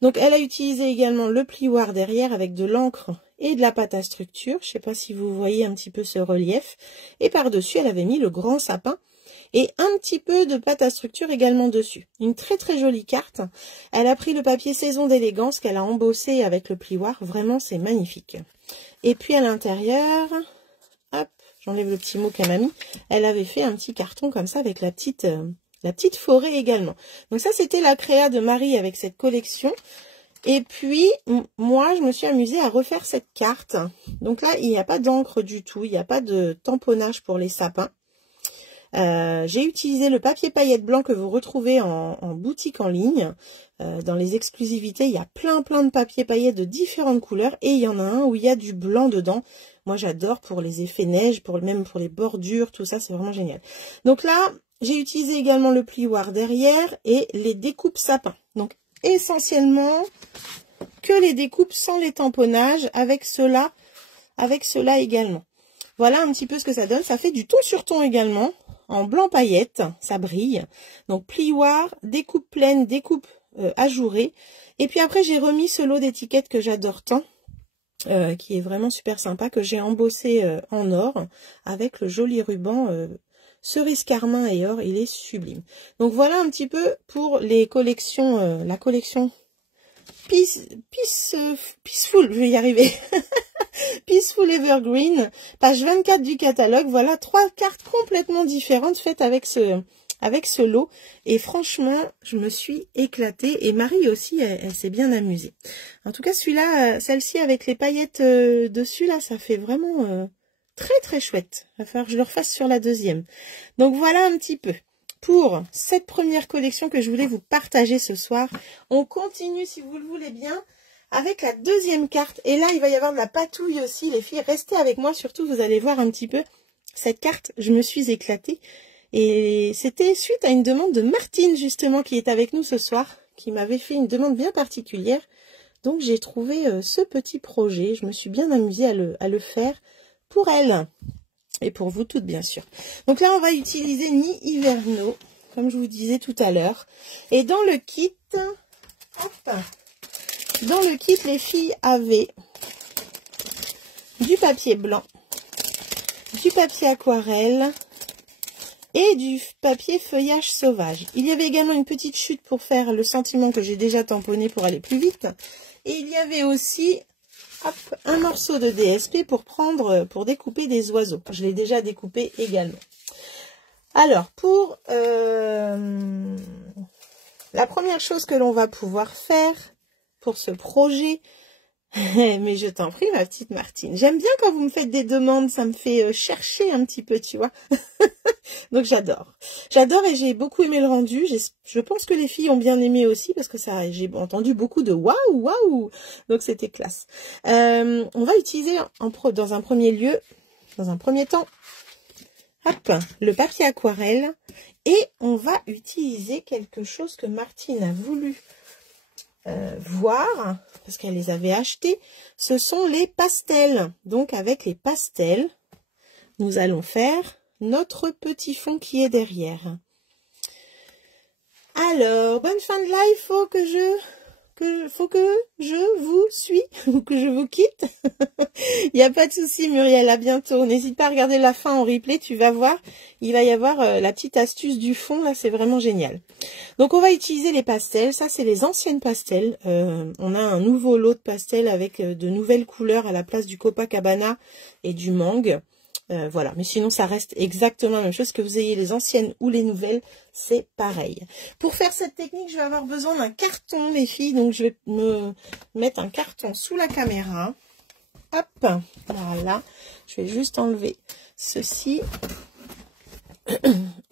Donc, elle a utilisé également le plioir derrière avec de l'encre et de la pâte à structure. Je ne sais pas si vous voyez un petit peu ce relief. Et par-dessus, elle avait mis le grand sapin et un petit peu de pâte à structure également dessus. Une très jolie carte. Elle a pris le papier saison d'élégance qu'elle a embossé avec le plioir. Vraiment, c'est magnifique. Et puis à l'intérieur, hop, j'enlève le petit mot qu'elle m'a mis. Elle avait fait un petit carton comme ça avec la petite forêt également. Donc ça, c'était la créa de Marie avec cette collection. Et puis, moi, je me suis amusée à refaire cette carte. Donc là, il n'y a pas d'encre du tout. Il n'y a pas de tamponnage pour les sapins. J'ai utilisé le papier paillettes blanc que vous retrouvez en boutique en ligne. Dans les exclusivités, il y a plein de papier paillettes de différentes couleurs. Et il y en a un où il y a du blanc dedans. Moi, j'adore pour les effets neige, même pour les bordures, tout ça, c'est vraiment génial. Donc là, j'ai utilisé également le plioir derrière et les découpes sapins. Donc, essentiellement que les découpes sans les tamponnages avec cela également. Voilà un petit peu ce que ça donne. Ça fait du ton sur ton également en blanc paillette, ça brille. Donc plioir, découpe pleine, découpe ajourée. Et puis après j'ai remis ce lot d'étiquettes que j'adore tant, qui est vraiment super sympa, que j'ai embossé en or avec le joli ruban cerise carmin et or, il est sublime. Donc voilà un petit peu pour les collections, la collection Peaceful, je vais y arriver. Peaceful Evergreen, page 24 du catalogue. Voilà 3 cartes complètement différentes faites avec ce lot. Et franchement, je me suis éclatée. Et Marie aussi, elle s'est bien amusée. En tout cas, celle-ci avec les paillettes dessus, là, ça fait vraiment très chouette. Il va falloir que je le refasse sur la deuxième. Donc voilà un petit peu pour cette première collection que je voulais vous partager ce soir. On continue, si vous le voulez bien, avec la deuxième carte. Et là, il va y avoir de la patouille aussi. Les filles, restez avec moi. Surtout, vous allez voir un petit peu cette carte. Je me suis éclatée. Et c'était suite à une demande de Martine, justement, qui est avec nous ce soir, qui m'avait fait une demande bien particulière. Donc, j'ai trouvé ce petit projet. Je me suis bien amusée à le faire pour elle. Et pour vous toutes, bien sûr. Donc là, on va utiliser Nid Hivernaux, comme je vous disais tout à l'heure. Et dans le kit, les filles avaient du papier blanc, du papier aquarelle et du papier feuillage sauvage. Il y avait également une petite chute pour faire le sentiment que j'ai déjà tamponné pour aller plus vite. Et il y avait aussi un morceau de DSP pour découper des oiseaux. Je l'ai déjà découpé également. Alors, pour la première chose que l'on va pouvoir faire pour ce projet, mais je t'en prie, ma petite Martine. J'aime bien quand vous me faites des demandes, ça me fait chercher un petit peu, tu vois. Donc j'adore. J'adore et j'ai beaucoup aimé le rendu. Je pense que les filles ont bien aimé aussi parce que j'ai entendu beaucoup de waouh. Donc c'était classe. On va utiliser dans un premier temps, le papier aquarelle et on va utiliser quelque chose que Martine a voulu voir parce qu'elle les avait achetés. Ce sont les pastels. Donc avec les pastels, nous allons faire notre petit fond qui est derrière. Alors, bonne fin de live, faut que je vous suis ou que je vous quitte. Il n'y a pas de souci, Muriel, à bientôt. N'hésite pas à regarder la fin en replay, tu vas voir. Il va y avoir la petite astuce du fond, là, c'est vraiment génial. Donc, on va utiliser les pastels. Ça, c'est les anciennes pastels. On a un nouveau lot de pastels avec de nouvelles couleurs à la place du Copacabana et du mangue. Voilà, mais sinon ça reste exactement la même chose, que vous ayez les anciennes ou les nouvelles, c'est pareil. Pour faire cette technique, je vais avoir besoin d'un carton, les filles, donc je vais me mettre un carton sous la caméra. Hop, voilà, je vais juste enlever ceci.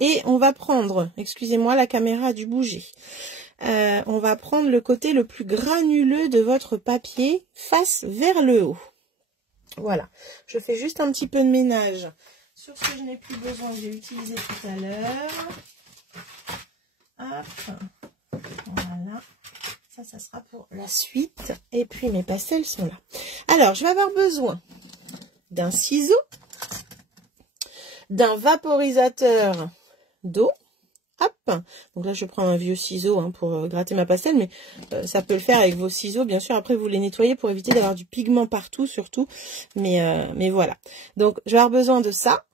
Et on va prendre, excusez-moi, la caméra a dû bouger. On va prendre le côté le plus granuleux de votre papier, face vers le haut. Voilà, je fais juste un petit peu de ménage sur ce que je n'ai plus besoin, que j'ai utilisé tout à l'heure. Hop, voilà, ça sera pour la suite. Et puis mes pastels sont là. Alors, je vais avoir besoin d'un ciseau, d'un vaporisateur d'eau. Hop, donc là je prends un vieux ciseau pour gratter ma pastel, mais ça peut le faire avec vos ciseaux, bien sûr. Après vous les nettoyez pour éviter d'avoir du pigment partout, surtout. Mais voilà. Donc je vais avoir besoin de ça,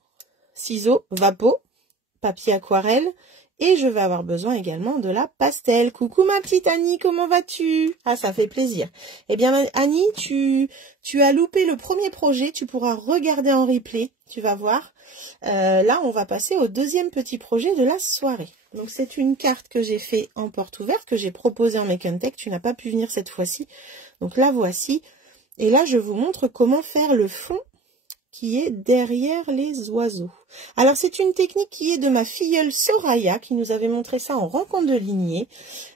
ciseaux, vapo, papier aquarelle Et je vais avoir besoin également de la pastel. Coucou ma petite Annie, comment vas-tu? Ah, ça fait plaisir. Eh bien Annie, tu as loupé le premier projet, tu pourras regarder en replay, tu vas voir. Là, on va passer au deuxième petit projet de la soirée. Donc c'est une carte que j'ai fait en porte ouverte, que j'ai proposée en Make and Take. Tu n'as pas pu venir cette fois-ci. Donc la voici. Et là, je vous montre comment faire le fond qui est derrière les oiseaux. Alors, c'est une technique qui est de ma filleule Soraya, qui nous avait montré ça en rencontre de lignée.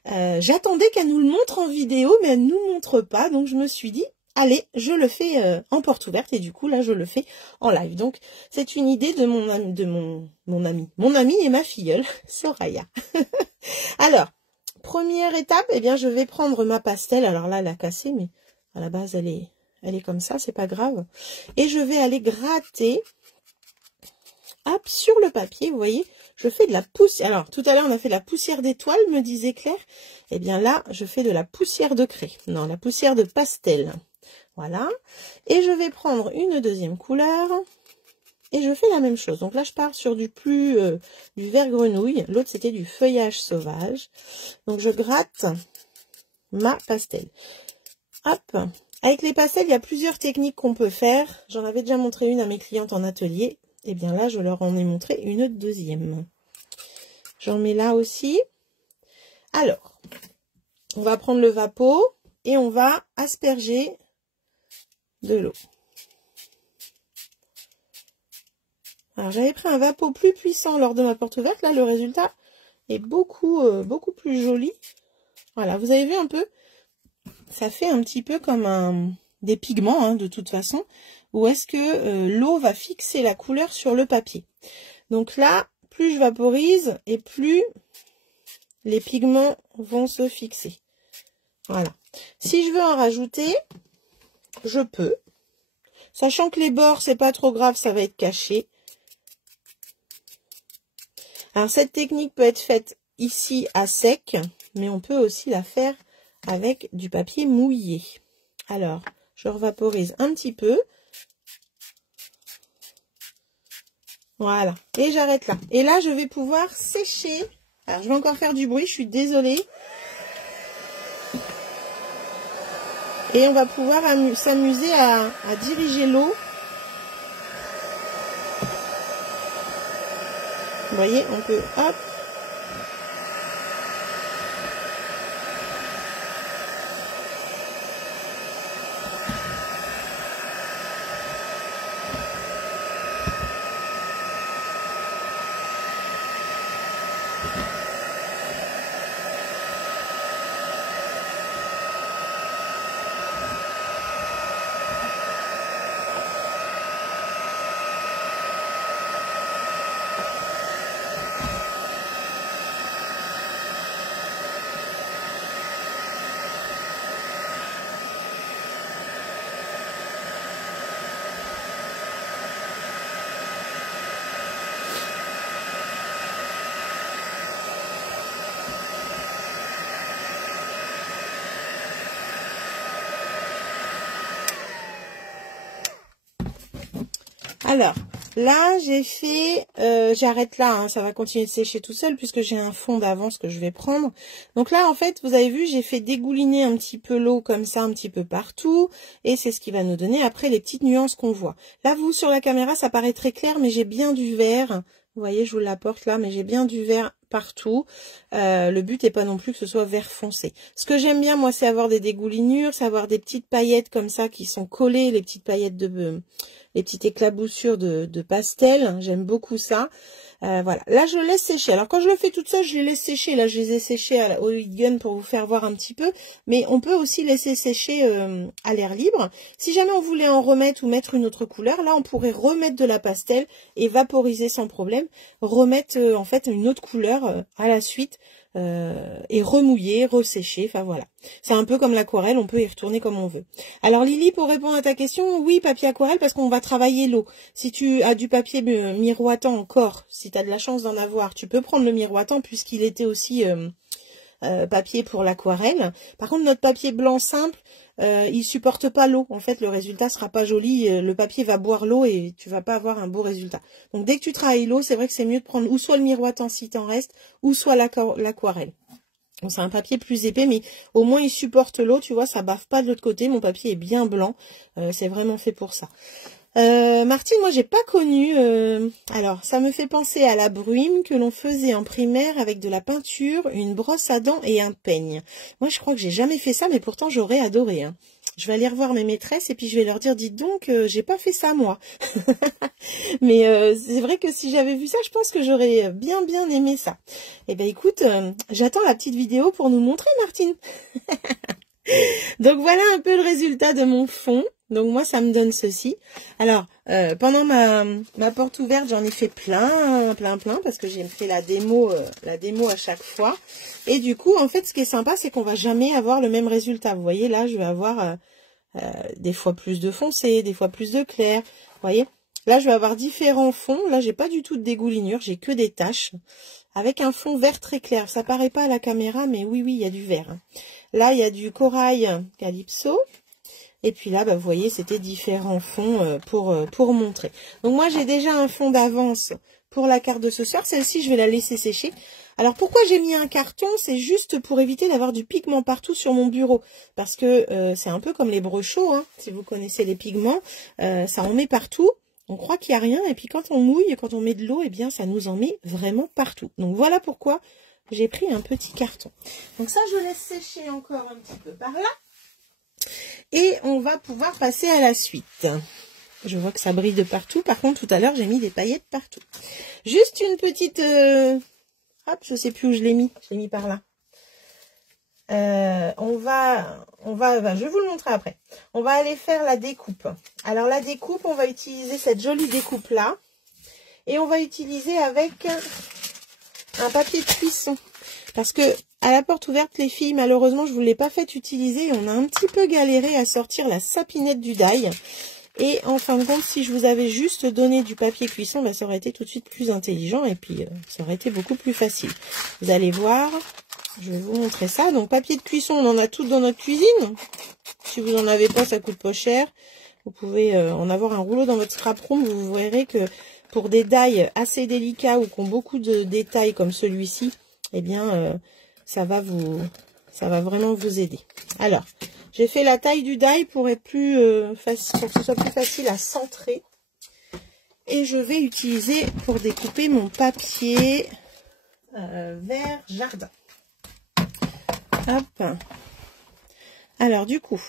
J'attendais qu'elle nous le montre en vidéo, mais elle ne nous montre pas. Donc, je me suis dit, allez, je le fais en porte ouverte. Et du coup, là, je le fais en live. Donc, c'est une idée de mon ami et ma filleule, Soraya. Alors, première étape, eh bien, je vais prendre ma pastel. Alors là, elle a cassé, mais à la base, elle est comme ça, c'est pas grave. Et je vais aller gratter, hop, sur le papier, vous voyez, je fais de la poussière. Alors, tout à l'heure, on a fait de la poussière d'étoile, me disait Claire. Eh bien là, je fais de la poussière de craie. Non, la poussière de pastel. Voilà. Et je vais prendre une deuxième couleur. Et je fais la même chose. Donc là, je pars sur du vert grenouille. L'autre, c'était du feuillage sauvage. Donc, je gratte ma pastel. Hop. Avec les pastels, il y a plusieurs techniques qu'on peut faire. J'en avais déjà montré une à mes clientes en atelier. Et bien là, je leur en ai montré une deuxième. J'en mets là aussi. Alors, on va prendre le vapeau et on va asperger de l'eau. Alors, j'avais pris un vapeau plus puissant lors de ma porte ouverte. Là, le résultat est beaucoup plus joli. Voilà, vous avez vu un peu? Ça fait un petit peu comme des pigments, hein, de toute façon, où est-ce que l'eau va fixer la couleur sur le papier. Donc là, plus je vaporise et plus les pigments vont se fixer. Voilà. Si je veux en rajouter, je peux. Sachant que les bords, c'est pas trop grave, ça va être caché. Alors, cette technique peut être faite ici à sec, mais on peut aussi la faire avec du papier mouillé. Alors, je revaporise un petit peu. Voilà. Et j'arrête là. Et là, je vais pouvoir sécher. Alors, je vais encore faire du bruit, je suis désolée. Et on va pouvoir s'amuser à diriger l'eau. Vous voyez, on peut, hop. Alors, là, j'ai fait, j'arrête là, hein, ça va continuer de sécher tout seul puisque j'ai un fond d'avance que je vais prendre. Donc là, en fait, vous avez vu, j'ai fait dégouliner un petit peu l'eau comme ça, un petit peu partout. Et c'est ce qui va nous donner après les petites nuances qu'on voit. Là, vous, sur la caméra, ça paraît très clair, mais j'ai bien du vert. Vous voyez, je vous l'apporte là, mais j'ai bien du vert partout. Le but n'est pas non plus que ce soit vert foncé. Ce que j'aime bien, moi, c'est avoir des dégoulinures, c'est avoir des petites paillettes comme ça qui sont collées, les petites paillettes les petites éclaboussures de pastel. J'aime beaucoup ça. Voilà. Là, je laisse sécher. Alors, quand je le fais toute seule, je les laisse sécher. Là, je les ai séchés au heat gun pour vous faire voir un petit peu. Mais on peut aussi laisser sécher à l'air libre. Si jamais on voulait en remettre ou mettre une autre couleur, là, on pourrait remettre de la pastel et vaporiser sans problème. Remettre, en fait, une autre couleur à la suite. Et remouiller, ressécher, enfin voilà. C'est un peu comme l'aquarelle, on peut y retourner comme on veut. Alors Lily, pour répondre à ta question, oui, papier aquarelle, parce qu'on va travailler l'eau. Si tu as du papier miroitant encore, si tu as de la chance d'en avoir, tu peux prendre le miroitant puisqu'il était aussi papier pour l'aquarelle. Par contre, notre papier blanc simple, il supporte pas l'eau. En fait, le résultat sera pas joli. Le papier va boire l'eau et tu vas pas avoir un beau résultat. Donc, dès que tu travailles l'eau, c'est vrai que c'est mieux de prendre ou soit le miroitant si t'en reste, ou soit l'aquarelle. Bon, c'est un papier plus épais, mais au moins il supporte l'eau. Tu vois, ça bave pas de l'autre côté. Mon papier est bien blanc. C'est vraiment fait pour ça. Martine, moi j'ai pas connu, alors ça me fait penser à la bruine que l'on faisait en primaire avec de la peinture, une brosse à dents et un peigne. Moi je crois que j'ai jamais fait ça, mais pourtant j'aurais adoré, hein. Je vais aller revoir mes maîtresses et puis je vais leur dire, dites donc, j'ai pas fait ça moi. Mais c'est vrai que si j'avais vu ça, je pense que j'aurais bien aimé ça. Eh ben écoute, j'attends la petite vidéo pour nous montrer, Martine. Donc voilà un peu le résultat de mon fond. Donc moi ça me donne ceci. Alors pendant ma porte ouverte, j'en ai fait plein parce que j'ai fait la démo à chaque fois. Et du coup en fait ce qui est sympa c'est qu'on va jamais avoir le même résultat. Vous voyez là je vais avoir des fois plus de foncé, des fois plus de clair. Vous voyez là je vais avoir différents fonds. Là j'ai pas du tout de dégoulinure, j'ai que des taches. Avec un fond vert très clair. Ça paraît pas à la caméra mais oui il y a du vert. Hein. Là il y a du corail calypso. Et puis là, bah, vous voyez, c'était différents fonds pour montrer. Donc moi, j'ai déjà un fond d'avance pour la carte de ce soir. Celle-ci, je vais la laisser sécher. Alors, pourquoi j'ai mis un carton? C'est juste pour éviter d'avoir du pigment partout sur mon bureau. Parce que c'est un peu comme les brochaux, hein, si vous connaissez les pigments. Ça en met partout. On croit qu'il n'y a rien. Et puis quand on mouille, quand on met de l'eau, eh bien, ça nous en met vraiment partout. Donc voilà pourquoi j'ai pris un petit carton. Donc ça, je laisse sécher encore un petit peu par là. Et on va pouvoir passer à la suite. Je vois que ça brille de partout. Par contre, tout à l'heure, j'ai mis des paillettes partout. Juste une petite... Hop, je sais plus où je l'ai mis. Je l'ai mis par là. Je vais vous le montrer après. On va aller faire la découpe. Alors, la découpe, on va utiliser cette jolie découpe-là. Et on va utiliser avec un papier de cuisson. Parce que à la porte ouverte, les filles, malheureusement, je ne vous l'ai pas fait utiliser. On a un petit peu galéré à sortir la sapinette du die. Et en fin de compte, si je vous avais juste donné du papier cuisson, bah, ça aurait été tout de suite plus intelligent. Et puis, ça aurait été beaucoup plus facile. Vous allez voir, je vais vous montrer ça. Donc, papier de cuisson, on en a tout dans notre cuisine. Si vous n'en avez pas, ça coûte pas cher. Vous pouvez en avoir un rouleau dans votre scrap room. Vous verrez que pour des die assez délicats ou qui ont beaucoup de détails comme celui-ci, eh bien... ça va vraiment vous aider. Alors, j'ai fait la taille du die pour être plus facile, pour que ce soit plus facile à centrer. Et je vais utiliser pour découper mon papier vert jardin. Hop. Alors du coup,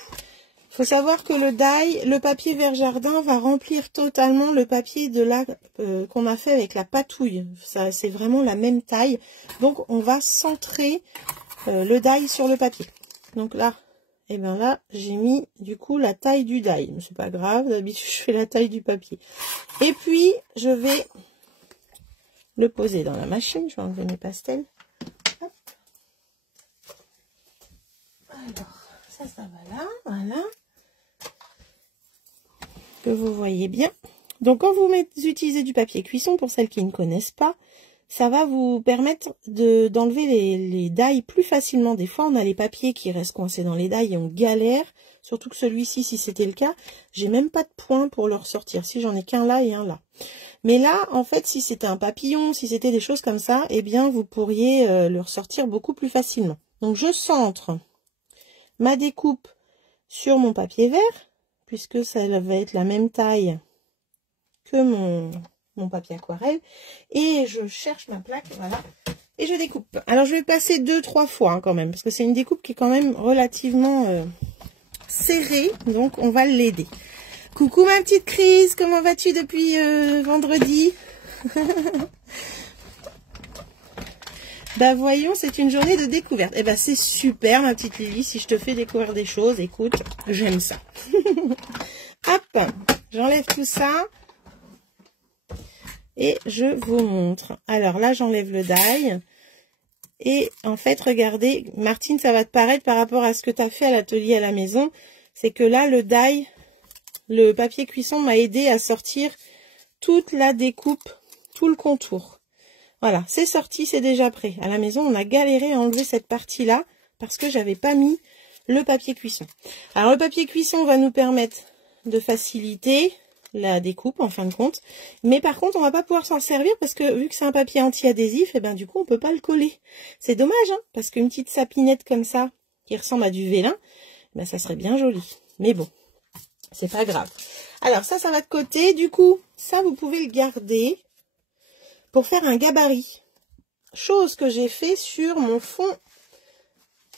il faut savoir que le papier vert jardin va remplir totalement le papier de là qu'on a fait avec la patouille. Ça, c'est vraiment la même taille. Donc, on va centrer le die sur le papier. Donc là, et bien là, j'ai mis du coup la taille du die. Mais c'est pas grave, d'habitude je fais la taille du papier. Et puis, je vais le poser dans la machine. Je vais enlever mes pastels. Hop. Alors, ça va là, voilà. Que vous voyez bien. Donc quand vous utilisez du papier cuisson, pour celles qui ne connaissent pas, ça va vous permettre d'enlever les die plus facilement. Des fois on a les papiers qui restent coincés dans les die et on galère, surtout que celui-ci, si c'était le cas, j'ai même pas de point pour le ressortir, si j'en ai qu'un là et un là. Mais là, en fait, si c'était un papillon, si c'était des choses comme ça, eh bien vous pourriez le ressortir beaucoup plus facilement. Donc je centre ma découpe sur mon papier vert, puisque ça va être la même taille que mon papier aquarelle. Et je cherche ma plaque, voilà, et je découpe. Alors, je vais passer 2-3 fois hein, quand même, parce que c'est une découpe qui est quand même relativement serrée, donc on va l'aider. Coucou ma petite Chris, comment vas-tu depuis vendredi? Bah voyons, c'est une journée de découverte. Eh ben c'est super ma petite Lily, si je te fais découvrir des choses, écoute, j'aime ça. Hop, j'enlève tout ça. Et je vous montre. Alors là, j'enlève le die. Et en fait, regardez, Martine, ça va te paraître par rapport à ce que tu as fait à l'atelier à la maison. C'est que là, le die, le papier cuisson m'a aidé à sortir toute la découpe, tout le contour. Voilà, c'est sorti, c'est déjà prêt. À la maison, on a galéré à enlever cette partie-là parce que j'avais pas mis le papier cuisson. Alors le papier cuisson va nous permettre de faciliter la découpe en fin de compte, mais par contre on va pas pouvoir s'en servir parce que vu que c'est un papier anti-adhésif, et ben du coup on peut pas le coller. C'est dommage, hein, parce qu'une petite sapinette comme ça qui ressemble à du vélin, ben ça serait bien joli. Mais bon, c'est pas grave. Alors ça va de côté. Du coup ça vous pouvez le garder pour faire un gabarit, chose que j'ai fait sur mon fond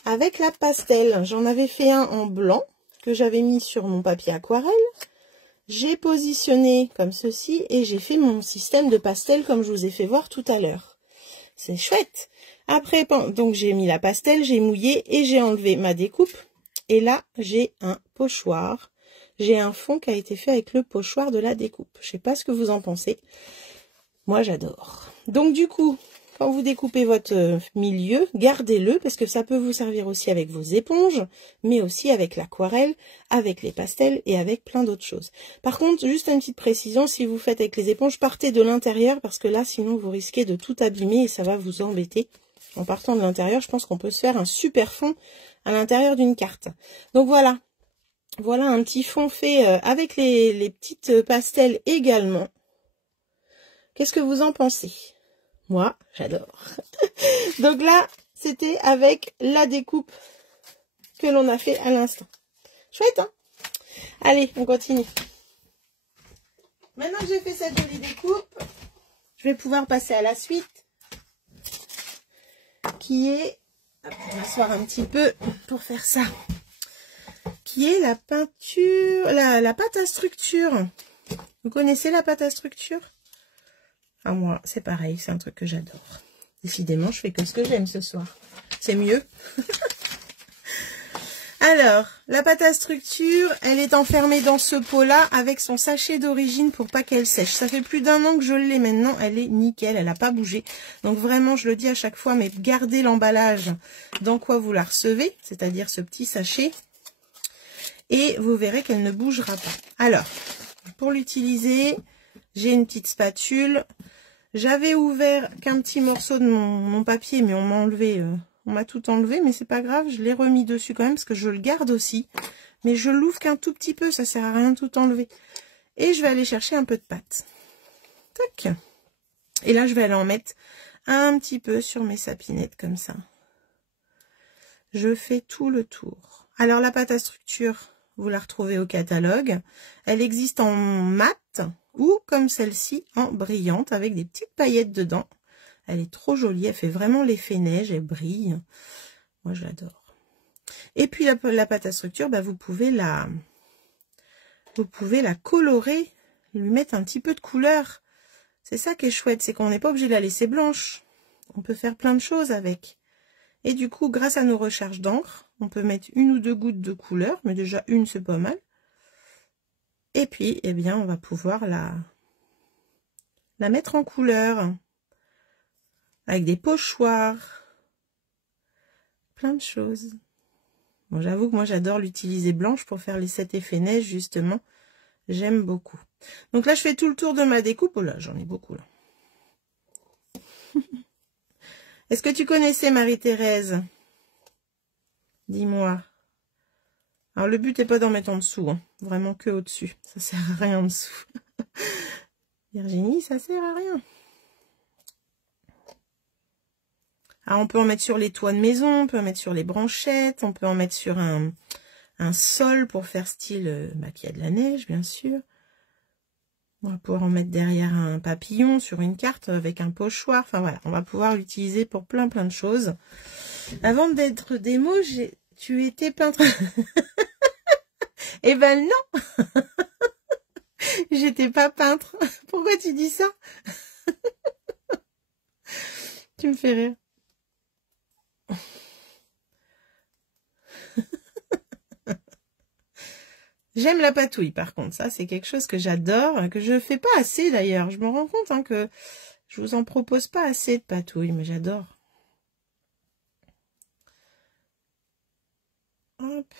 avec la pastel. J'en avais fait un en blanc que j'avais mis sur mon papier aquarelle. J'ai positionné comme ceci et j'ai fait mon système de pastel comme je vous ai fait voir tout à l'heure. C'est chouette. Après, donc j'ai mis la pastel, j'ai mouillé et j'ai enlevé ma découpe. Et là, j'ai un pochoir. J'ai un fond qui a été fait avec le pochoir de la découpe. Je sais pas ce que vous en pensez. Moi, j'adore. Donc du coup, quand vous découpez votre milieu, gardez-le parce que ça peut vous servir aussi avec vos éponges, mais aussi avec l'aquarelle, avec les pastels et avec plein d'autres choses. Par contre, juste une petite précision, si vous faites avec les éponges, partez de l'intérieur parce que là, sinon, vous risquez de tout abîmer et ça va vous embêter. En partant de l'intérieur, je pense qu'on peut se faire un super fond à l'intérieur d'une carte. Donc voilà. Voilà un petit fond fait avec les petites pastels également. Qu'est-ce que vous en pensez ? Moi, j'adore. Donc là, c'était avec la découpe que l'on a fait à l'instant. Chouette, hein? Allez, on continue. Maintenant que j'ai fait cette jolie découpe, je vais pouvoir passer à la suite, qui est, on va m'asseoir un petit peu pour faire ça, qui est la peinture, la pâte à structure. Vous connaissez la pâte à structure? Ah, moi, c'est pareil, c'est un truc que j'adore. Décidément, je fais que ce que j'aime ce soir. C'est mieux. Alors, la pâte à structure, elle est enfermée dans ce pot-là avec son sachet d'origine pour pas qu'elle sèche. Ça fait plus d'1 an que je l'ai maintenant, elle est nickel, elle n'a pas bougé. Donc vraiment, je le dis à chaque fois, mais gardez l'emballage dans quoi vous la recevez, c'est-à-dire ce petit sachet. Et vous verrez qu'elle ne bougera pas. Alors, pour l'utiliser, j'ai une petite spatule. J'avais ouvert qu'un petit morceau de mon papier, mais on m'a enlevé, on m'a tout enlevé, mais c'est pas grave, je l'ai remis dessus quand même, parce que je le garde aussi. Mais je l'ouvre qu'un tout petit peu, ça sert à rien de tout enlever. Et je vais aller chercher un peu de pâte. Tac. Et là, je vais aller en mettre un petit peu sur mes sapinettes, comme ça. Je fais tout le tour. Alors, la pâte à structure, vous la retrouvez au catalogue. Elle existe en mat ou comme celle-ci en brillante avec des petites paillettes dedans. Elle est trop jolie, elle fait vraiment l'effet neige, elle brille. Moi, je l'adore. Et puis la pâte à structure, bah, vous pouvez la colorer, lui mettre un petit peu de couleur. C'est ça qui est chouette, c'est qu'on n'est pas obligé de la laisser blanche. On peut faire plein de choses avec. Et du coup, grâce à nos recharges d'encre, on peut mettre 1 ou 2 gouttes de couleur, mais déjà une, c'est pas mal. Et puis, eh bien, on va pouvoir la mettre en couleur. Avec des pochoirs. Plein de choses. Bon, j'avoue que moi, j'adore l'utiliser blanche pour faire cet effet neige, justement. J'aime beaucoup. Donc là, je fais tout le tour de ma découpe. Oh là, j'en ai beaucoup, là. Est-ce que tu connaissais Marie-Thérèse? Dis-moi. Alors, le but n'est pas d'en mettre en dessous, hein. Vraiment que au-dessus. Ça sert à rien en dessous. Virginie, ça sert à rien. Alors, on peut en mettre sur les toits de maison, on peut en mettre sur les branchettes, on peut en mettre sur un sol pour faire style qu'il y a de la neige, bien sûr. On va pouvoir en mettre derrière un papillon sur une carte avec un pochoir. Enfin, voilà, on va pouvoir l'utiliser pour plein de choses. Avant d'être démo, tu étais peintre. Eh ben non. J'étais pas peintre. Pourquoi tu dis ça? Tu me fais rire. J'aime la patouille, par contre. Ça, c'est quelque chose que j'adore, que je fais pas assez, d'ailleurs. Je me rends compte hein, que je vous en propose pas assez de patouille, mais j'adore. Hop.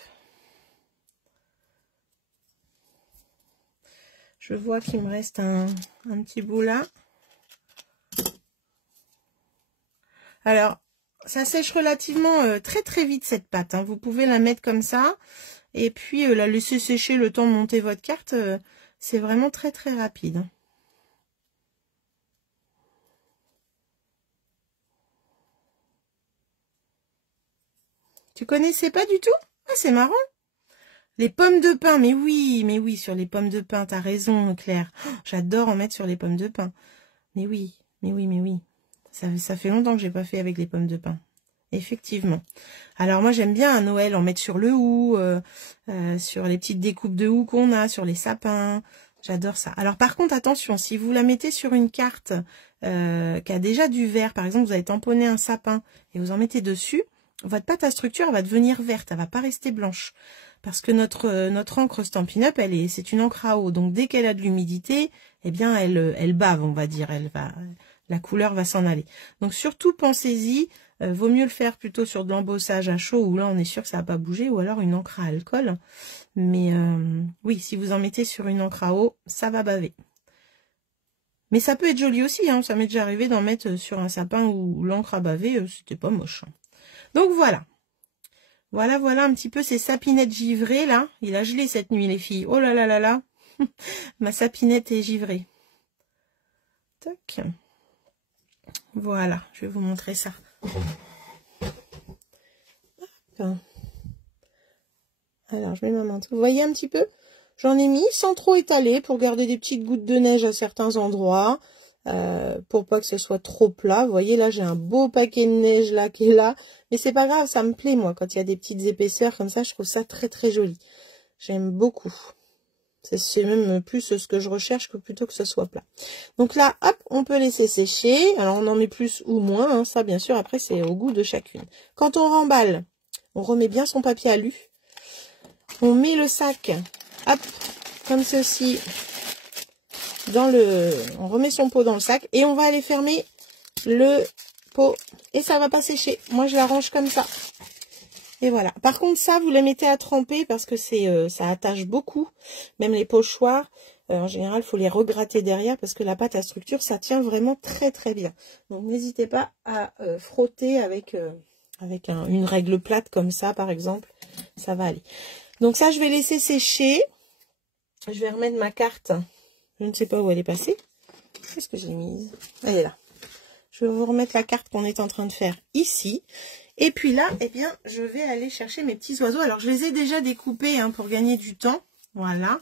Je vois qu'il me reste un petit bout là. Alors, ça sèche relativement très très vite cette pâte. Hein. Vous pouvez la mettre comme ça et puis la laisser sécher le temps de monter votre carte. C'est vraiment très très rapide. Tu connaissais pas du tout? Ah, c'est marrant. Les pommes de pin, mais oui, sur les pommes de pin, t'as raison, Claire. Oh, j'adore en mettre sur les pommes de pin. Mais oui. Ça fait longtemps que j'ai pas fait avec les pommes de pin. Effectivement. Alors moi, j'aime bien à Noël en mettre sur le hou, sur les petites découpes de hou qu'on a, sur les sapins. J'adore ça. Alors par contre, attention, si vous la mettez sur une carte qui a déjà du vert, par exemple, vous avez tamponné un sapin et vous en mettez dessus, votre pâte à structure elle va devenir verte, elle va pas rester blanche. Parce que notre encre Stampin' Up, c'est une encre à eau. Donc dès qu'elle a de l'humidité, eh bien elle bave, on va dire. La couleur va s'en aller. Donc surtout pensez-y, vaut mieux le faire plutôt sur de l'embossage à chaud où là on est sûr que ça va pas bouger, ou alors une encre à alcool. Mais oui, si vous en mettez sur une encre à eau, ça va baver. Mais ça peut être joli aussi, hein. Ça m'est déjà arrivé d'en mettre sur un sapin où l'encre a bavé, c'était pas moche. Donc voilà. Voilà un petit peu ces sapinettes givrées là. Il a gelé cette nuit les filles. Oh là là là là. Ma sapinette est givrée. Toc. Voilà, je vais vous montrer ça. Hop. Alors je mets ma main. Vous voyez un petit peu? J'en ai mis sans trop étaler pour garder des petites gouttes de neige à certains endroits. Pour pas que ce soit trop plat. Vous voyez là j'ai un beau paquet de neige là qui est là, mais c'est pas grave, ça me plaît moi quand il y a des petites épaisseurs comme ça, je trouve ça très très joli. J'aime beaucoup. C'est même plus ce que je recherche que plutôt que ce soit plat. Donc là hop, on peut laisser sécher. Alors on en met plus ou moins, hein, ça bien sûr après c'est au goût de chacune. Quand on remballe, on remet bien son papier alu. On met le sac hop comme ceci. On remet son pot dans le sac et on va aller fermer le pot et ça va pas sécher. Moi je l'arrange comme ça et voilà. Par contre ça vous les mettez à tremper parce que ça attache beaucoup, même les pochoirs. En général il faut les regratter derrière parce que la pâte à structure ça tient vraiment très très bien. Donc n'hésitez pas à frotter avec une règle plate comme ça par exemple, ça va aller. Donc ça je vais laisser sécher. Je vais remettre ma carte. Je ne sais pas où elle est passée. Qu'est-ce que j'ai mise? Elle est là. Je vais vous remettre la carte qu'on est en train de faire ici. Et puis là, eh bien, je vais aller chercher mes petits oiseaux. Alors, je les ai déjà découpés hein, pour gagner du temps. Voilà.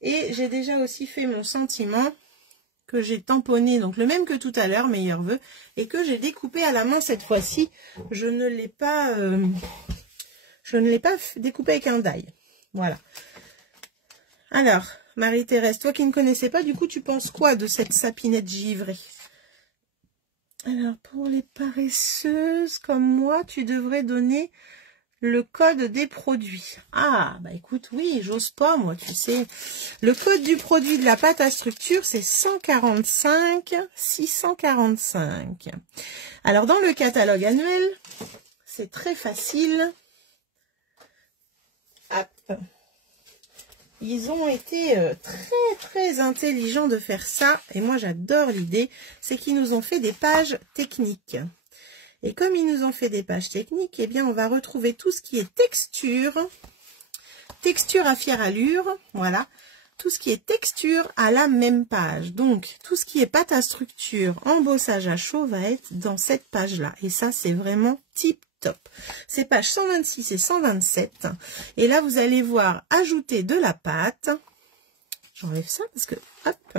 Et j'ai déjà aussi fait mon sentiment que j'ai tamponné. Donc, le même que tout à l'heure, meilleur vœu. Et que j'ai découpé à la main cette fois-ci. Je ne l'ai pas découpé avec un die. Voilà. Alors... Marie-Thérèse, toi qui ne connaissais pas, du coup, tu penses quoi de cette sapinette givrée? Alors, pour les paresseuses comme moi, tu devrais donner le code des produits. Ah, bah écoute, oui, j'ose pas, moi, tu sais. Le code du produit de la pâte à structure, c'est 145 645. Alors, dans le catalogue annuel, c'est très facile. Hop. Ils ont été très très intelligents de faire ça et moi j'adore l'idée, c'est qu'ils nous ont fait des pages techniques. Et comme ils nous ont fait des pages techniques, eh bien on va retrouver tout ce qui est texture à fière allure, voilà, tout ce qui est texture à la même page. Donc tout ce qui est pâte à structure, embossage à chaud va être dans cette page-là. Et ça c'est vraiment tip top. C'est page 126 et 127. Et là, vous allez voir ajouter de la pâte. J'enlève ça parce que, hop,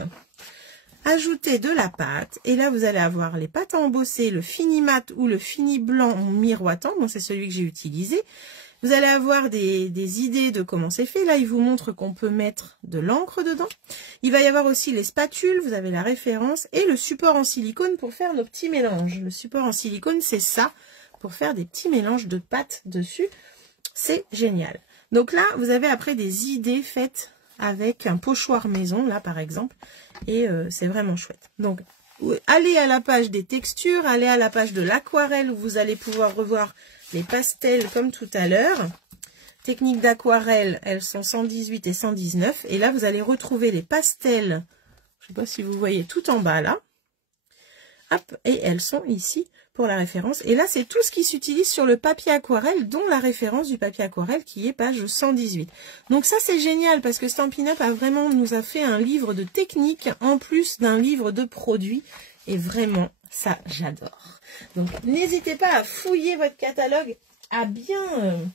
ajouter de la pâte. Et là, vous allez avoir les pâtes à embosser, le fini mat ou le fini blanc en miroitant. Bon, c'est celui que j'ai utilisé. Vous allez avoir des idées de comment c'est fait. Là, il vous montre qu'on peut mettre de l'encre dedans. Il va y avoir aussi les spatules, vous avez la référence, et le support en silicone pour faire nos petits mélanges. Le support en silicone, c'est ça. Pour faire des petits mélanges de pâtes dessus, c'est génial. Donc là, vous avez après des idées faites avec un pochoir maison, là par exemple, et c'est vraiment chouette. Donc, allez à la page des textures, allez à la page de l'aquarelle où vous allez pouvoir revoir les pastels comme tout à l'heure. Techniques d'aquarelle, elles sont 118 et 119, et là vous allez retrouver les pastels, je ne sais pas si vous voyez tout en bas là. Hop, et elles sont ici pour la référence. Et là, c'est tout ce qui s'utilise sur le papier aquarelle, dont la référence du papier aquarelle qui est page 118. Donc ça, c'est génial parce que Stampin' Up nous a fait un livre de technique en plus d'un livre de produits. Et vraiment, ça, j'adore. Donc, n'hésitez pas à fouiller votre catalogue, à bien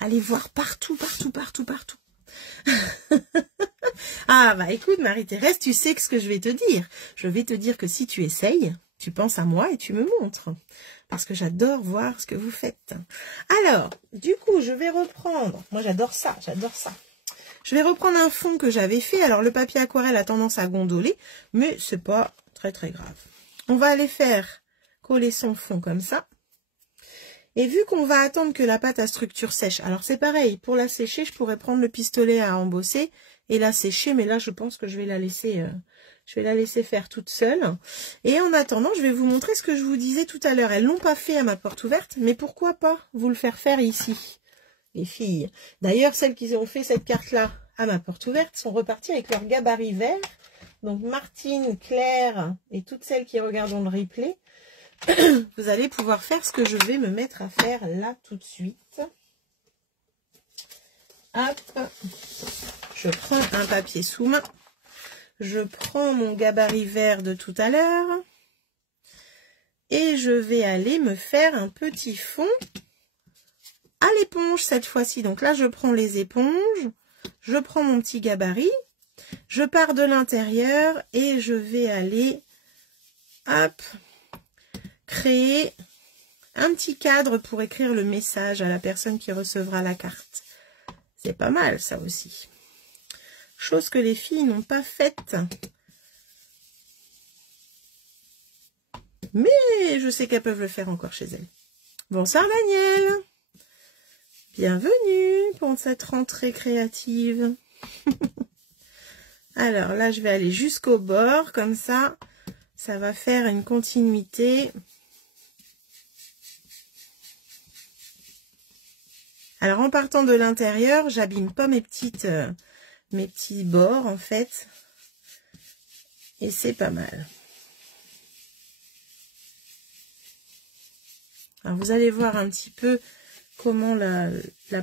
aller voir partout. Ah bah écoute Marie-Thérèse, tu sais ce que je vais te dire. Je vais te dire que si tu essayes, tu penses à moi et tu me montres. Parce que j'adore voir ce que vous faites. Alors, du coup, je vais reprendre. Moi j'adore ça, Je vais reprendre un fond que j'avais fait. Alors le papier aquarelle a tendance à gondoler, mais c'est pas très grave. On va aller faire coller son fond comme ça. Et vu qu'on va attendre que la pâte à structure sèche, alors c'est pareil, pour la sécher, je pourrais prendre le pistolet à embosser et la sécher, mais là je pense que je vais la laisser faire toute seule. Et en attendant, je vais vous montrer ce que je vous disais tout à l'heure. Elles l'ont pas fait à ma porte ouverte, mais pourquoi pas vous le faire ici, les filles. D'ailleurs, celles qui ont fait cette carte-là à ma porte ouverte sont reparties avec leur gabarit vert. Donc Martine, Claire et toutes celles qui regardent le replay, vous allez pouvoir faire ce que je vais me mettre à faire là tout de suite. Hop, je prends un papier sous main, je prends mon gabarit vert de tout à l'heure et je vais aller me faire un petit fond à l'éponge cette fois-ci. Donc là, je prends les éponges, je prends mon petit gabarit, je pars de l'intérieur et je vais aller, hop, créer un petit cadre pour écrire le message à la personne qui recevra la carte. C'est pas mal ça aussi. Chose que les filles n'ont pas faite. Mais je sais qu'elles peuvent le faire encore chez elles. Bonsoir Daniel. Bienvenue pour cette rentrée créative. Alors là, je vais aller jusqu'au bord, comme ça, ça va faire une continuité. Alors, en partant de l'intérieur, j'abîme pas mes petits bords, en fait. Et c'est pas mal. Alors, vous allez voir un petit peu comment la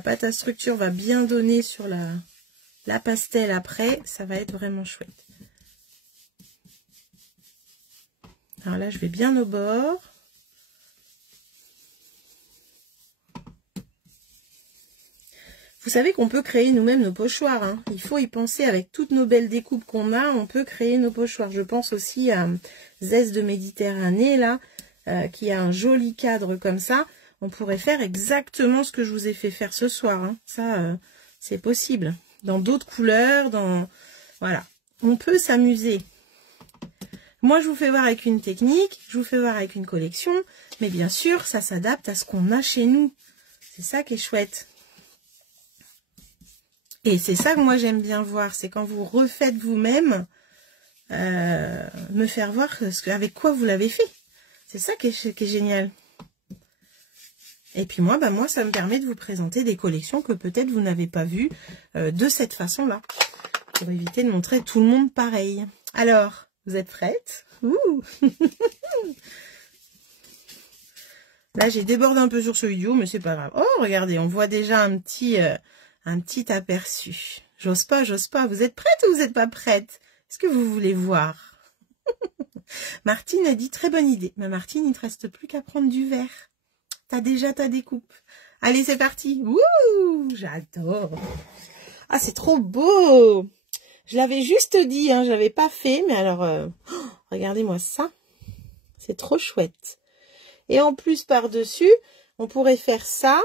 pâte à structure va bien donner sur la pastel après. Ça va être vraiment chouette. Alors là, je vais bien au bord. Vous savez qu'on peut créer nous-mêmes nos pochoirs. Hein. Il faut y penser avec toutes nos belles découpes qu'on a. On peut créer nos pochoirs. Je pense aussi à Zeste de Méditerranée, là, qui a un joli cadre comme ça. On pourrait faire exactement ce que je vous ai fait faire ce soir. Hein. Ça, c'est possible. Dans d'autres couleurs, voilà. On peut s'amuser. Moi, je vous fais voir avec une technique, je vous fais voir avec une collection, mais bien sûr, ça s'adapte à ce qu'on a chez nous. C'est ça qui est chouette. Et c'est ça que moi, j'aime bien voir, c'est quand vous refaites vous-même, me faire voir avec quoi vous l'avez fait. C'est ça qui est génial. Et puis moi, moi, ça me permet de vous présenter des collections que peut-être vous n'avez pas vues de cette façon-là, pour éviter de montrer tout le monde pareil. Alors, vous êtes prêtes? Ouh. Là, j'ai débordé un peu sur ce vidéo, mais c'est pas grave. Oh, regardez, on voit déjà un petit aperçu. J'ose pas. Vous êtes prête ou vous n'êtes pas prête? Est-ce que vous voulez voir? Martine a dit très bonne idée. Mais Martine, il ne te reste plus qu'à prendre du verre. T'as déjà ta découpe. Allez, c'est parti. Ouh, j'adore. Ah, c'est trop beau. Je l'avais juste dit, hein, je l'avais pas fait, mais alors, regardez-moi ça. C'est trop chouette. Et en plus, par-dessus, on pourrait faire ça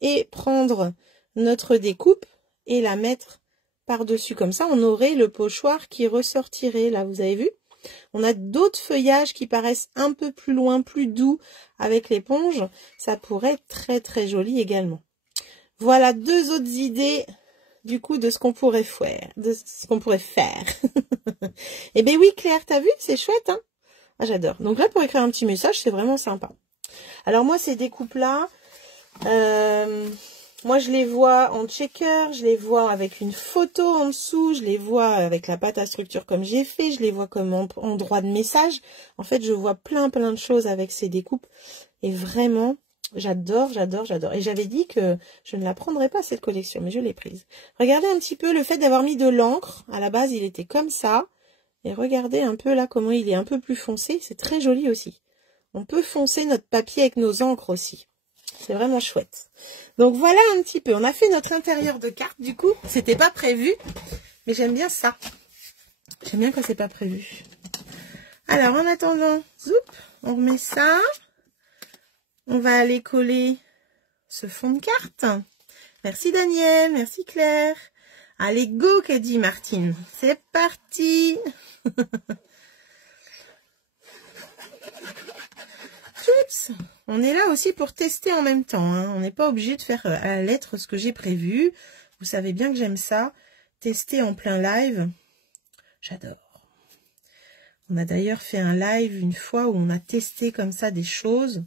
et prendre notre découpe et la mettre par-dessus. Comme ça, on aurait le pochoir qui ressortirait, là, vous avez vu? On a d'autres feuillages qui paraissent un peu plus loin, plus doux avec l'éponge. Ça pourrait être très, très joli également. Voilà deux autres idées du coup de ce qu'on pourrait faire. Eh bien oui, Claire, t'as vu? C'est chouette, hein? Ah, j'adore. Donc là, pour écrire un petit message, c'est vraiment sympa. Alors moi, ces découpes-là, Moi, je les vois en checker, je les vois avec une photo en dessous, je les vois avec la pâte à structure comme j'ai fait, je les vois comme endroit de message. En fait, je vois plein de choses avec ces découpes. Et vraiment, j'adore, j'adore, j'adore. Et j'avais dit que je ne la prendrais pas, cette collection, mais je l'ai prise. Regardez un petit peu le fait d'avoir mis de l'encre. À la base, il était comme ça. Et regardez un peu là comment il est un peu plus foncé. C'est très joli aussi. On peut foncer notre papier avec nos encres aussi. C'est vraiment chouette. Donc voilà un petit peu. On a fait notre intérieur de carte. Du coup, c'était pas prévu. Mais j'aime bien ça. J'aime bien quand c'est pas prévu. Alors en attendant, zoup, on remet ça. On va aller coller ce fond de carte. Merci Daniel, merci Claire. Allez go, qu'a dit Martine. C'est parti. Oups. On est là aussi pour tester en même temps. Hein. On n'est pas obligé de faire à la lettre ce que j'ai prévu. Vous savez bien que j'aime ça. Tester en plein live. J'adore. On a d'ailleurs fait un live une fois où on a testé comme ça des choses.